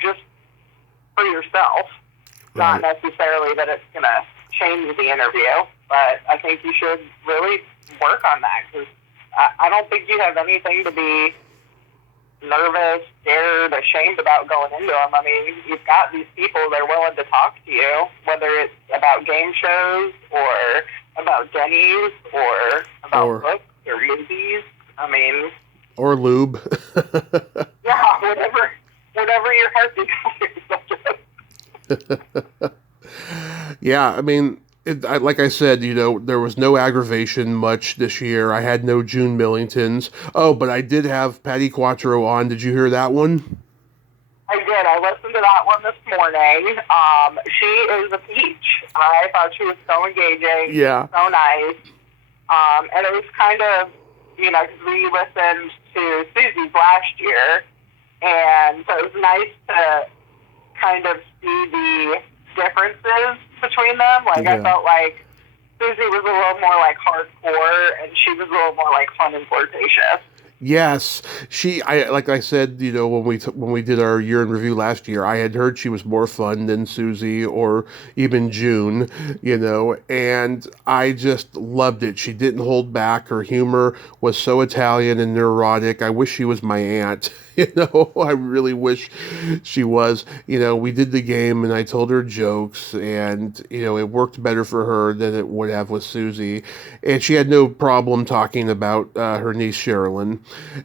Just for yourself, not necessarily that it's going to change the interview, but I think you should really work on that, because I don't think you have anything to be nervous, scared, ashamed about going into them. I mean, you've got these people that are willing to talk to you, whether it's about game shows or about Denny's or about books or movies. I mean, or lube. Yeah, whatever your heart desires. Yeah, I mean, like I said, there was no aggravation much this year. I had no June Millingtons. Oh, but I did have Patty Quattro on. Did you hear that one? I did. I listened to that one this morning. She is a peach. I thought she was so engaging. Yeah. So nice. And it was kind of, because we listened to Susie's last year, and so it was nice to kind of see the differences between them. Like, I felt like Susie was a little more like hardcore, and she was a little more like fun and flirtatious. Yes, like I said, when we did our year in review last year, I had heard she was more fun than Susie or even June, and I just loved it. She didn't hold back. Her humor was so Italian and neurotic. I wish she was my aunt. I really wish she was. We did the game and I told her jokes, and it worked better for her than it would have with Susie, and she had no problem talking about her niece Sherilyn.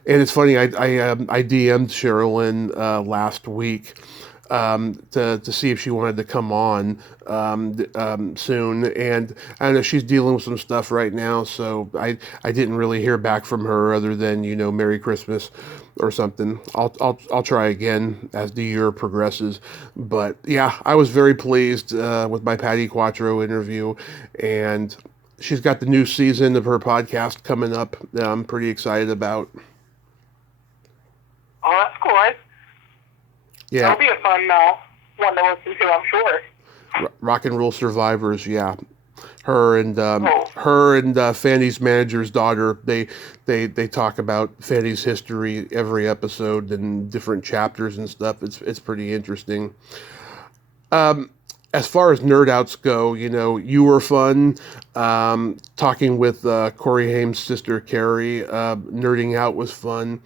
And it's funny, I DM'd Sherilyn last week to see if she wanted to come on soon, and I know she's dealing with some stuff right now, so I didn't really hear back from her other than Merry Christmas or something. I'll try again as the year progresses, but yeah, I was very pleased with my Patty Quattro interview, and she's got the new season of her podcast coming up that I'm pretty excited about. Oh, that's cool. Yeah. That'll be a fun one to listen to, I'm sure. Rock and Roll Survivors, yeah. Oh, her and Fanny's manager's daughter. They talk about Fanny's history every episode and different chapters and stuff. It's pretty interesting. Um, as far as nerd outs go, you were fun. Talking with Corey Haim's sister Carrie, nerding out was fun.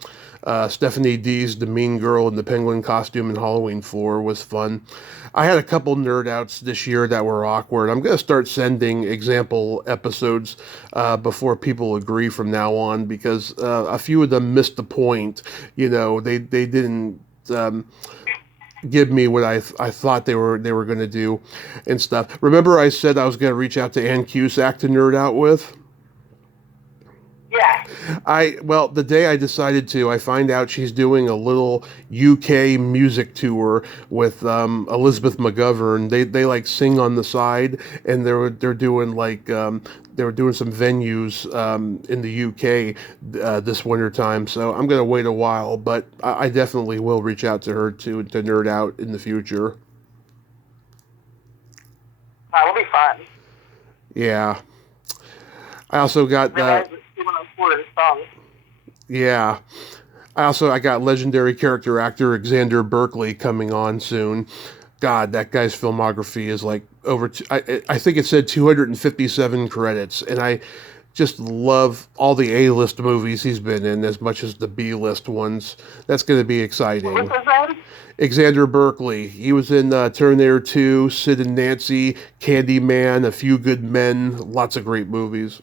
Stephanie D's The Mean Girl in the penguin costume in Halloween 4 was fun. I had a couple nerd outs this year that were awkward. I'm going to start sending example episodes before people agree from now on because a few of them missed the point. They didn't. Give me what I thought they were going to do and stuff. Remember I said I was going to reach out to Ann Cusack to nerd out with? yeah. Well, the day I decided to, I find out she's doing a little UK music tour with Elizabeth McGovern. They like sing on the side, and they're doing like they were doing some venues in the UK this winter time. So I'm gonna wait a while, but I definitely will reach out to her to nerd out in the future. That'll be fun. Yeah. I also got Realize it's 204 songs. yeah. I got legendary character actor Xander Berkeley coming on soon. God, that guy's filmography is like I think it said 257 credits, and I just love all the A-list movies he's been in as much as the B-list ones. That's going to be exciting. What was his name? Xander Berkeley. He was in Terminator 2, Sid and Nancy, Candyman, A Few Good Men, lots of great movies.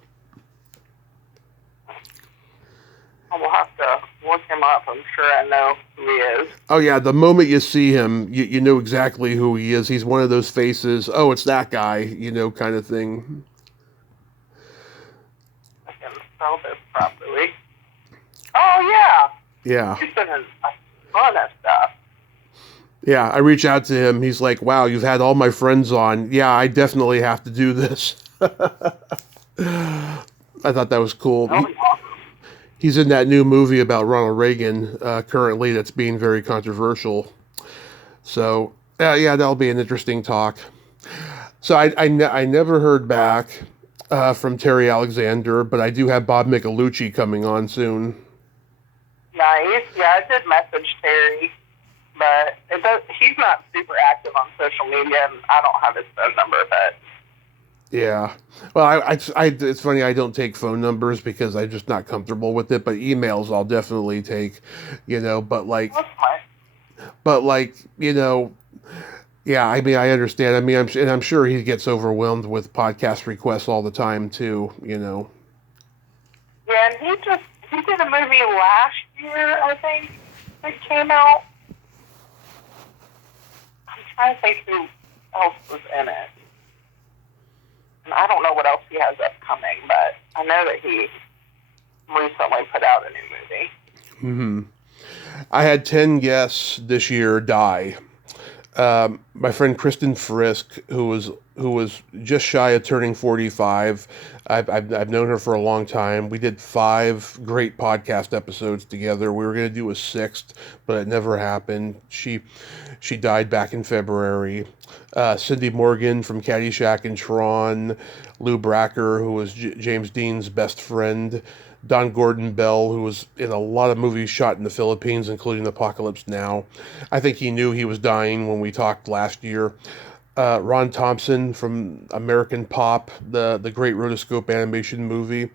I will have to look him up. I'm sure I know who he is. Oh yeah, the moment you see him, you know exactly who he is. He's one of those faces. Oh, it's that guy, kind of thing. I can spell this properly. Oh, yeah. Yeah, He's been in a ton of stuff. yeah. I reach out to him. He's like, "Wow, you've had all my friends on. Yeah, I definitely have to do this." I thought that was cool. That'll be awesome. He's in that new movie about Ronald Reagan currently that's being very controversial. So, yeah, that'll be an interesting talk. So I never heard back from Terry Alexander, but I do have Bob Michelucci coming on soon. Nice. Yeah, I did message Terry, but he's not super active on social media, and I don't have his phone number, but Yeah. Well, it's funny, I don't take phone numbers because I'm just not comfortable with it, but emails I'll definitely take, but that's fine. like, yeah, I mean, I understand. I mean, I'm sure he gets overwhelmed with podcast requests all the time too, Yeah, and he did a movie last year, I think, that came out. I'm trying to think who else was in it. And I don't know what else he has upcoming, but I know that he recently put out a new movie. hmm I had 10 guests this year die. My friend Kristen Frisk, who was just shy of turning 45. I've known her for a long time. We did 5 great podcast episodes together. We were going to do a 6th, but it never happened. She died back in February. Cindy Morgan from Caddyshack and Tron. Lou Bracker, who was James Dean's best friend. Don Gordon Bell, who was in a lot of movies shot in the Philippines, including Apocalypse Now. I think he knew he was dying when we talked last year. Ron Thompson from American Pop, the great rotoscope animation movie.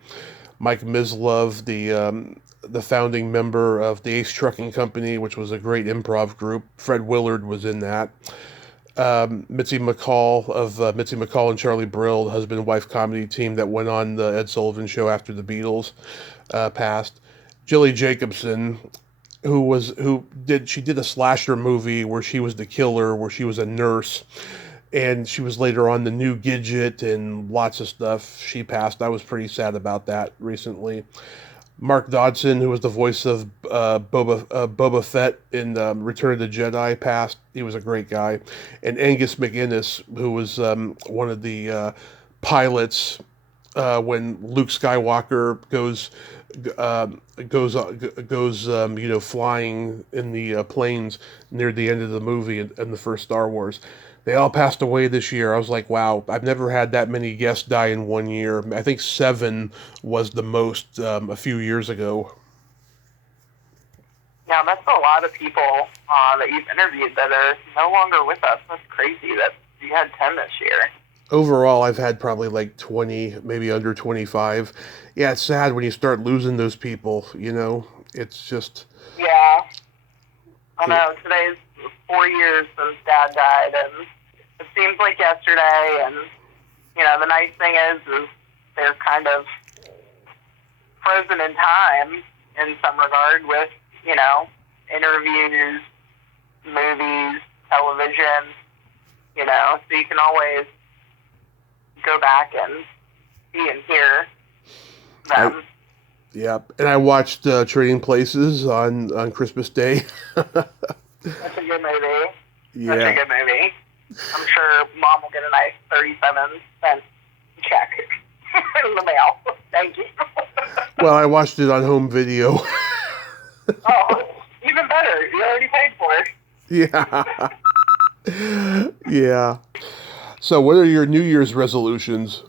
Mike Mislove, the founding member of the Ace Trucking Company, which was a great improv group. Fred Willard was in that. Mitzi McCall of Mitzi McCall and Charlie Brill, the husband and wife comedy team that went on the Ed Sullivan Show after the Beatles passed. Jilly Jacobson, she did a slasher movie where she was the killer, where she was a nurse, and she was later on the New Gidget and lots of stuff. She passed. I was pretty sad about that recently. Mark Dodson, who was the voice of Boba Fett in Return of the Jedi, passed. He was a great guy. And Angus McInnes, who was one of the pilots when Luke Skywalker goes flying in the planes near the end of the movie in the first Star Wars. They all passed away this year. I was like, wow, I've never had that many guests die in one year. I think 7 was the most a few years ago. Yeah, that's a lot of people that you've interviewed that are no longer with us. That's crazy that you had 10 this year. Overall, I've had probably like 20, maybe under 25. Yeah, it's sad when you start losing those people, you know? It's just. Yeah, I know. Today's 4 years since Dad died, and it seems like yesterday. And the nice thing is they're kind of frozen in time in some regard with interviews, movies, television. So you can always go back and see and hear them. Yeah, and I watched Trading Places on Christmas Day. That's a good movie. Yeah. That's a good movie. I'm sure Mom will get a nice 37-cent check in the mail. Thank you. Well, I watched it on home video. Oh, even better. You already paid for it. Yeah. Yeah. So, what are your New Year's resolutions?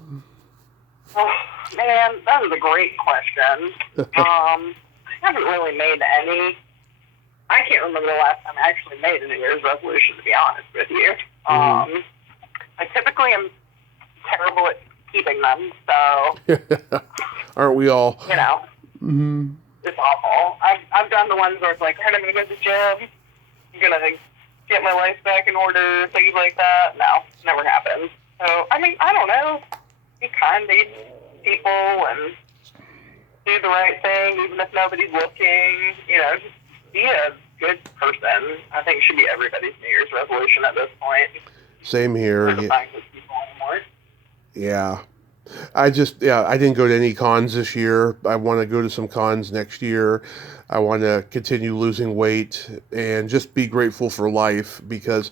Oh, man, that is a great question. I haven't really made any. I can't remember the last time I actually made a New Year's resolution, to be honest with you. I typically am terrible at keeping them, so... Aren't we all? Mm-hmm. It's awful. I've done the ones where it's like, all right, I'm going to go to the gym. I'm going to get my life back in order, things like that. No, never happens. So, I mean, I don't know. Be kind to people and do the right thing, even if nobody's looking. Just be a good person. I think it should be everybody's New Year's resolution at this point. Same here. Not to find good people anymore. Yeah. I didn't go to any cons this year. I want to go to some cons next year. I want to continue losing weight and just be grateful for life because,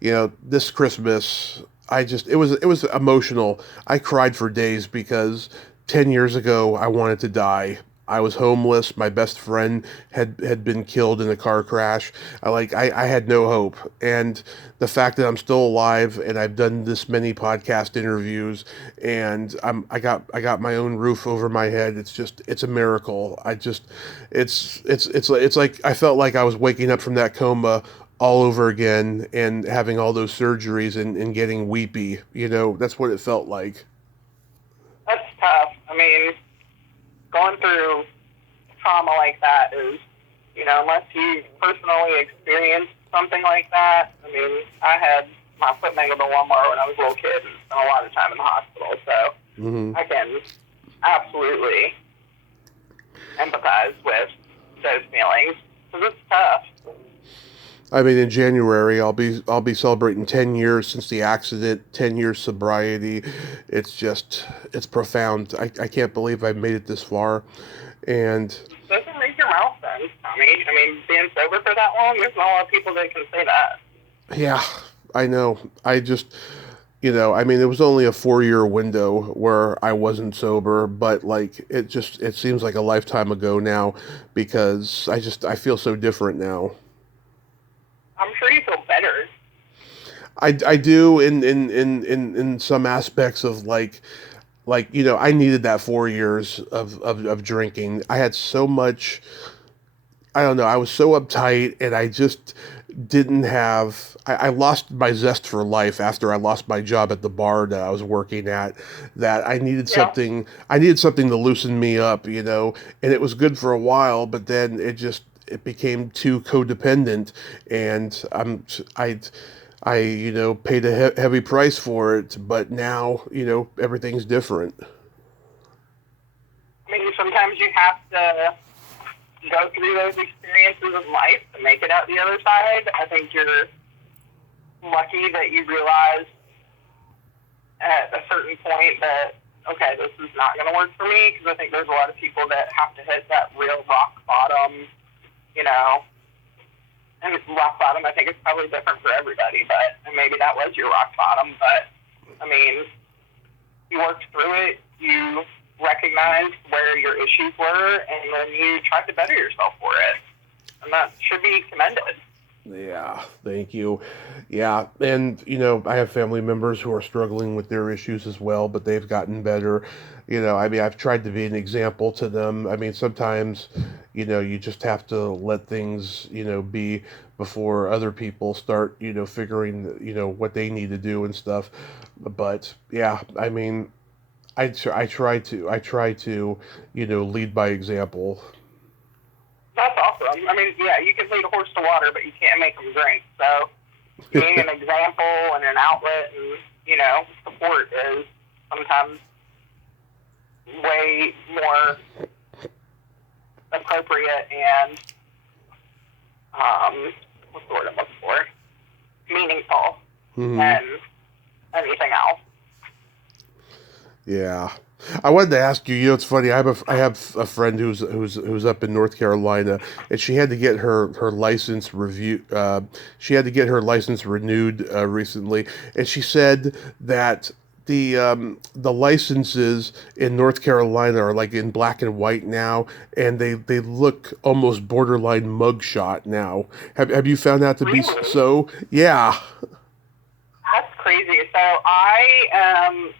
this Christmas, it was emotional. I cried for days because 10 years ago, I wanted to die. I was homeless. My best friend had been killed in a car crash. I had no hope. And the fact that I'm still alive and I've done this many podcast interviews and I got my own roof over my head. It's a miracle. It's like I felt like I was waking up from that coma all over again and having all those surgeries and getting weepy. That's what it felt like. That's tough. I mean, going through trauma like that is, unless you personally experienced something like that. I mean, I had my foot mangled in one more when I was a little kid and spent a lot of time in the hospital, so I can absolutely empathize with those feelings because it's tough. I mean, in January, I'll be celebrating 10 years since the accident, 10 years sobriety. It's profound. I can't believe I've made it this far. And Those are major milestones, Tommy. I mean, being sober for that long, there's not a lot of people that can say that. Yeah, I know. I just, I mean, it was only a 4-year window where I wasn't sober, but it seems like a lifetime ago now because I feel so different now. I'm sure you feel better. I do in some aspects of I needed that 4 years of drinking. I had so much, I don't know, I was so uptight and I just didn't have, I lost my zest for life after I lost my job at the bar that I was working at, that I needed something to loosen me up, and it was good for a while, but then it became too codependent and I paid a heavy price for it, but now, everything's different. I mean, sometimes you have to go through those experiences of life to make it out the other side. I think you're lucky that you realize at a certain point that, okay, this is not going to work for me, because I think there's a lot of people that have to hit that real rock bottom, and rock bottom, I think, is probably different for everybody, but maybe that was your rock bottom, but, I mean, you worked through it, you recognized where your issues were, and then you tried to better yourself for it, and that should be commended. Yeah, thank you. Yeah, and I have family members who are struggling with their issues as well, but they've gotten better. I mean, I've tried to be an example to them. I mean, sometimes, you just have to let things, be before other people start, figuring, what they need to do and stuff. But yeah, I mean, I try to, lead by example. That's awesome. I mean, yeah, you can lead a horse to water, but you can't make them drink. So being an example and an outlet and, support is sometimes way more appropriate and, what's the word I'm looking for? Meaningful Mhm. than anything else. Yeah. I wanted to ask you. It's funny. I have a friend who's up in North Carolina, and she had to get her license review. She had to get her license renewed recently, and she said that the licenses in North Carolina are like in black and white now, and they look almost borderline mugshot now. Have you found that to be Really? so? Yeah. That's crazy. So I am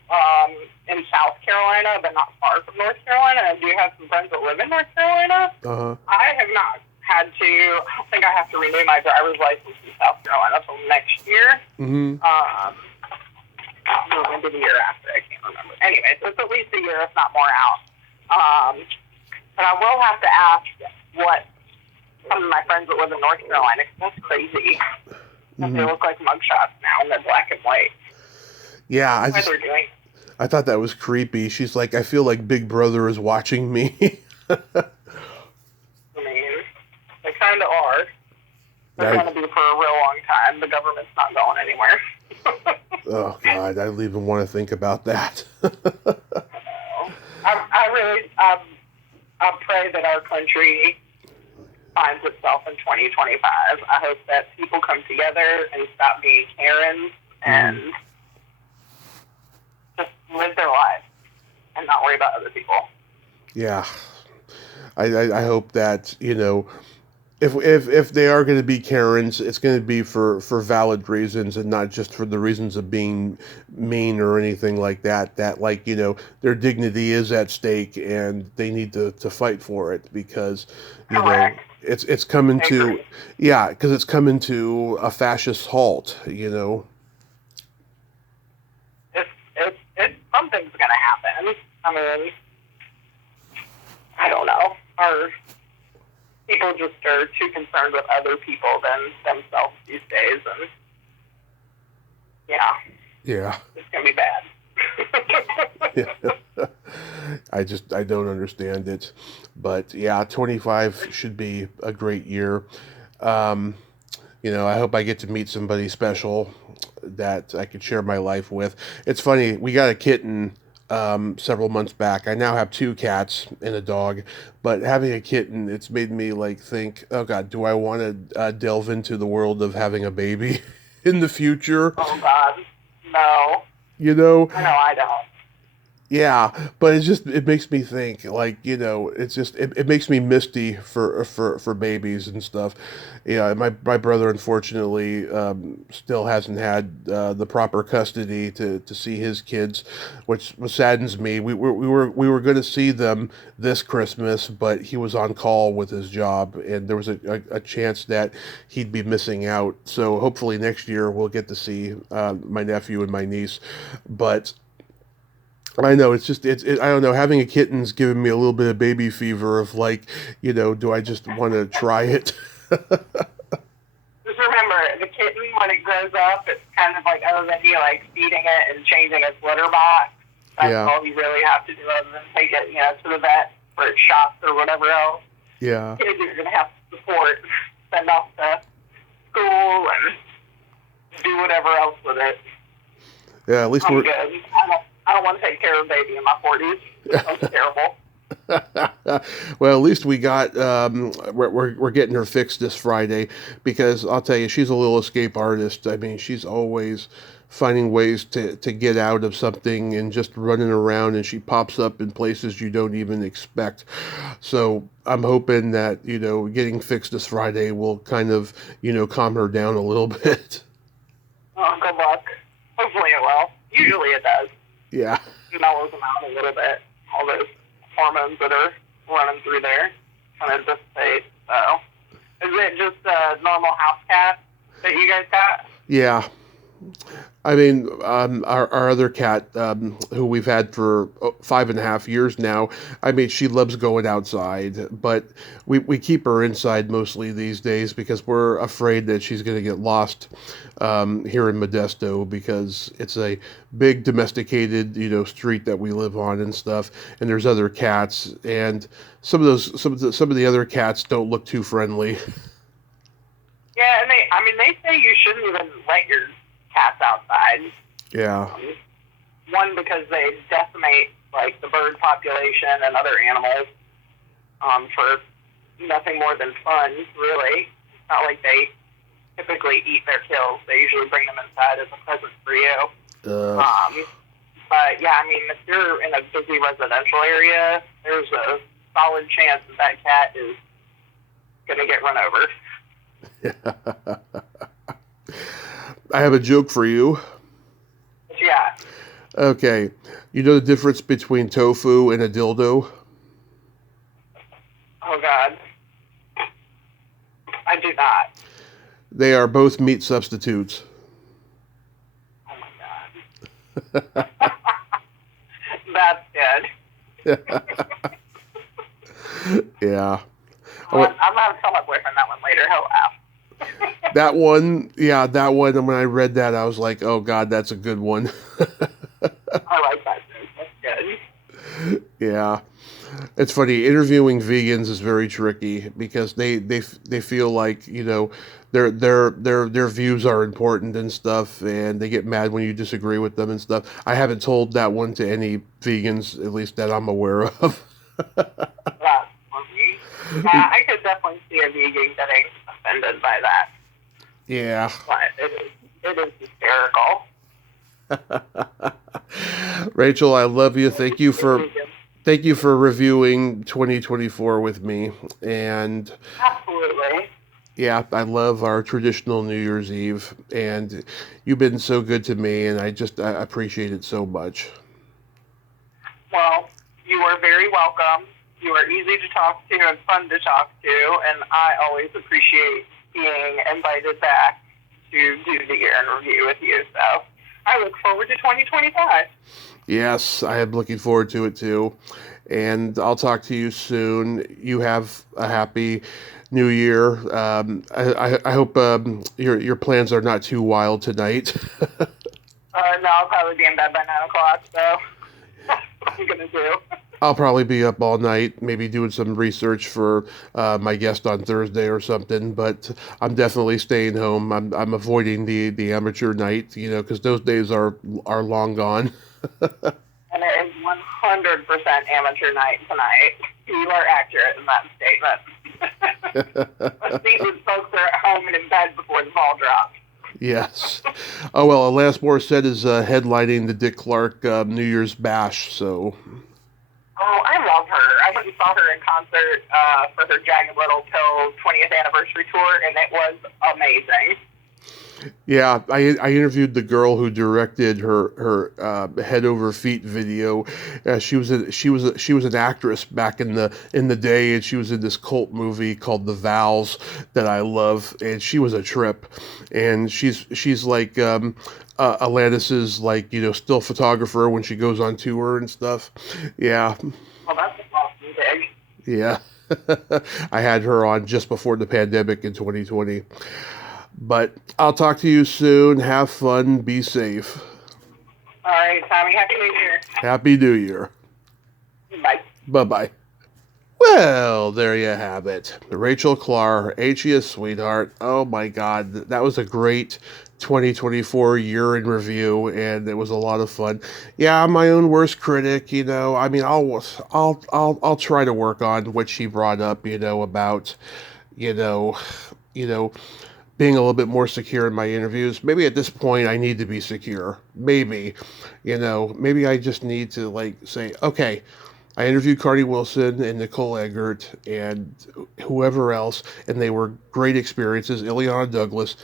in South Carolina, but not far from North Carolina. I do have some friends that live in North Carolina. Uh-huh. I have not had to. I don't think I have to renew my driver's license in South Carolina until next year. Mm-hmm. Or maybe the year after. I can't remember. Anyway, so it's at least a year, if not more, out. But I will have to ask what some of my friends that live in North Carolina, because that's crazy. They look like mugshots now, and they're black and white. Yeah, What they're doing. I thought that was creepy. She's like, I feel like Big Brother is watching me. I mean, they kind of are. They're I, going to be for a real long time. The government's not going anywhere. oh God, I don't even want to think about that. I really, I pray that our country finds itself in 2025. I hope that people come together and stop being Karens and just live their lives and not worry about other people. Yeah, I hope that if they are going to be Karens, it's going to be for valid reasons and not just for the reasons of being mean or anything like that. That like their dignity is at stake and they need to fight for it because Correct. it's coming I to agree. because it's coming to a fascist halt. It's something's going to happen. I mean, I don't know. Our people just are too concerned with other people than themselves these days, and yeah, Yeah. it's gonna be bad. I don't understand it, but yeah, 25 should be a great year. Um, I hope I get to meet somebody special that I could share my life with. It's funny, we got a kitten several months back. I now have two cats and a dog, but having a kitten, it's made me like think, oh God, do I want to delve into the world of having a baby in the future? Oh God, no. You know, I know I don't. Yeah, but it makes me think like it's just it makes me misty for babies and stuff. Yeah, my brother unfortunately still hasn't had the proper custody to see his kids, which saddens me. We were going to see them this Christmas, but he was on call with his job, and there was a chance that he'd be missing out. So hopefully next year we'll get to see my nephew and my niece, but. I know it's just I don't know, having a kitten's giving me a little bit of baby fever of like do I just want to try it? Just remember, the kitten when it grows up, it's kind of like other than you like feeding it and changing its litter box. That's Yeah. all you really have to do other than take it, to the vet for its shots or whatever else. Yeah. Kids are gonna have to support, send off to school and do whatever else with it. Yeah, at least I'm we're good. I don't want to take care of a baby in my 40s. That's terrible. well, at least we got we're getting her fixed this Friday because I'll tell you she's a little escape artist. I mean, she's always finding ways to get out of something and just running around, and she pops up in places you don't even expect. So I'm hoping that, getting fixed this Friday will kind of, calm her down a little bit. Oh, good luck. Hopefully it will. Usually it does. Yeah. It mellows them out a little bit. All those hormones that are running through there kind of dissipate. So, is it just a normal house cat that you guys got? Yeah. I mean, our other cat, who we've had for 5.5 years now, I mean, she loves going outside, but we keep her inside mostly these days because we're afraid that she's going to get lost here in Modesto, because it's a big domesticated, street that we live on and stuff, and there's other cats, and some of the other cats don't look too friendly. Yeah, and they say you shouldn't even let your cats outside. Yeah. One, because they decimate like the bird population and other animals for nothing more than fun, really. It's not like they typically eat their kills. They usually bring them inside as a present for you. But yeah, I mean, if you're in a busy residential area, there's a solid chance that cat is going to get run over. I have a joke for you. Yeah. Okay. You know the difference between tofu and a dildo? Oh, God. I do not. They are both meat substitutes. Oh, my God. That's good. Yeah. I'm going to tell my boyfriend that one later. He'll laugh. That one, and when I read that, I was like, oh, God, that's a good one. I like that joke. That's good. Yeah. It's funny. Interviewing vegans is very tricky because they feel like, their views are important and stuff, and they get mad when you disagree with them and stuff. I haven't told that one to any vegans, at least that I'm aware of. That's funny. I could definitely see a vegan getting offended by that. Yeah. But it is hysterical. Rachel, I love you. Thank you for reviewing 2024 with me. And absolutely. Yeah, I love our traditional New Year's Eve, and you've been so good to me, and I appreciate it so much. Well, you are very welcome. You are easy to talk to and fun to talk to, and I always appreciate being invited back to do the year in review with you. So I look forward to 2025. Yes, I am looking forward to it too. And I'll talk to you soon. You have a happy New Year. I hope your plans are not too wild tonight. No, I'll probably be in bed by 9 o'clock, so what I'm going to do. I'll probably be up all night, maybe doing some research for my guest on Thursday or something. But I'm definitely staying home. I'm avoiding the amateur night, because those days are long gone. And it is 100% amateur night tonight. You are accurate in that statement. These folks are at home and in bed before the ball drops. Yes. Oh, well, Alanis Morissette is headlining the Dick Clark New Year's Bash, so... Oh, I love her. I went and saw her in concert for her Jagged Little Pill 20th anniversary tour, and it was amazing. Yeah, I interviewed the girl who directed her head over feet video. She was an actress back in the day, and she was in this cult movie called The Vows that I love, and she was a trip. And she's like Alanis's still photographer when she goes on tour and stuff. Yeah. Well, that's awesome, big. Yeah. I had her on just before the pandemic in 2020. But I'll talk to you soon. Have fun. Be safe. All right, Tommy. Happy New Year. Happy New Year. Bye. Bye-bye. Well, there you have it. Rachel Klahr, H.E.S. sweetheart. Oh, my God. That was a great 2024 year in review, and it was a lot of fun. Yeah, I'm my own worst critic, I mean, I'll try to work on what she brought up, about, being a little bit more secure in my interviews. Maybe at this point I need to be secure. Maybe, maybe I just need to like say, okay, I interviewed Cardi Wilson and Nicole Eggert and whoever else, and they were great experiences. Ileana Douglas.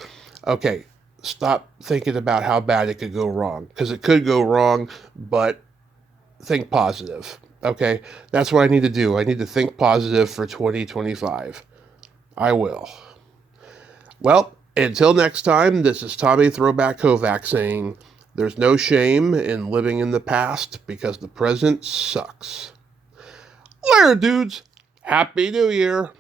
Okay, stop thinking about how bad it could go wrong, because it could go wrong, but think positive. Okay, that's what I need to do. I need to think positive for 2025. I will. Well, until next time, this is Tommy Throwback Kovac saying there's no shame in living in the past because the present sucks. Later, dudes. Happy New Year.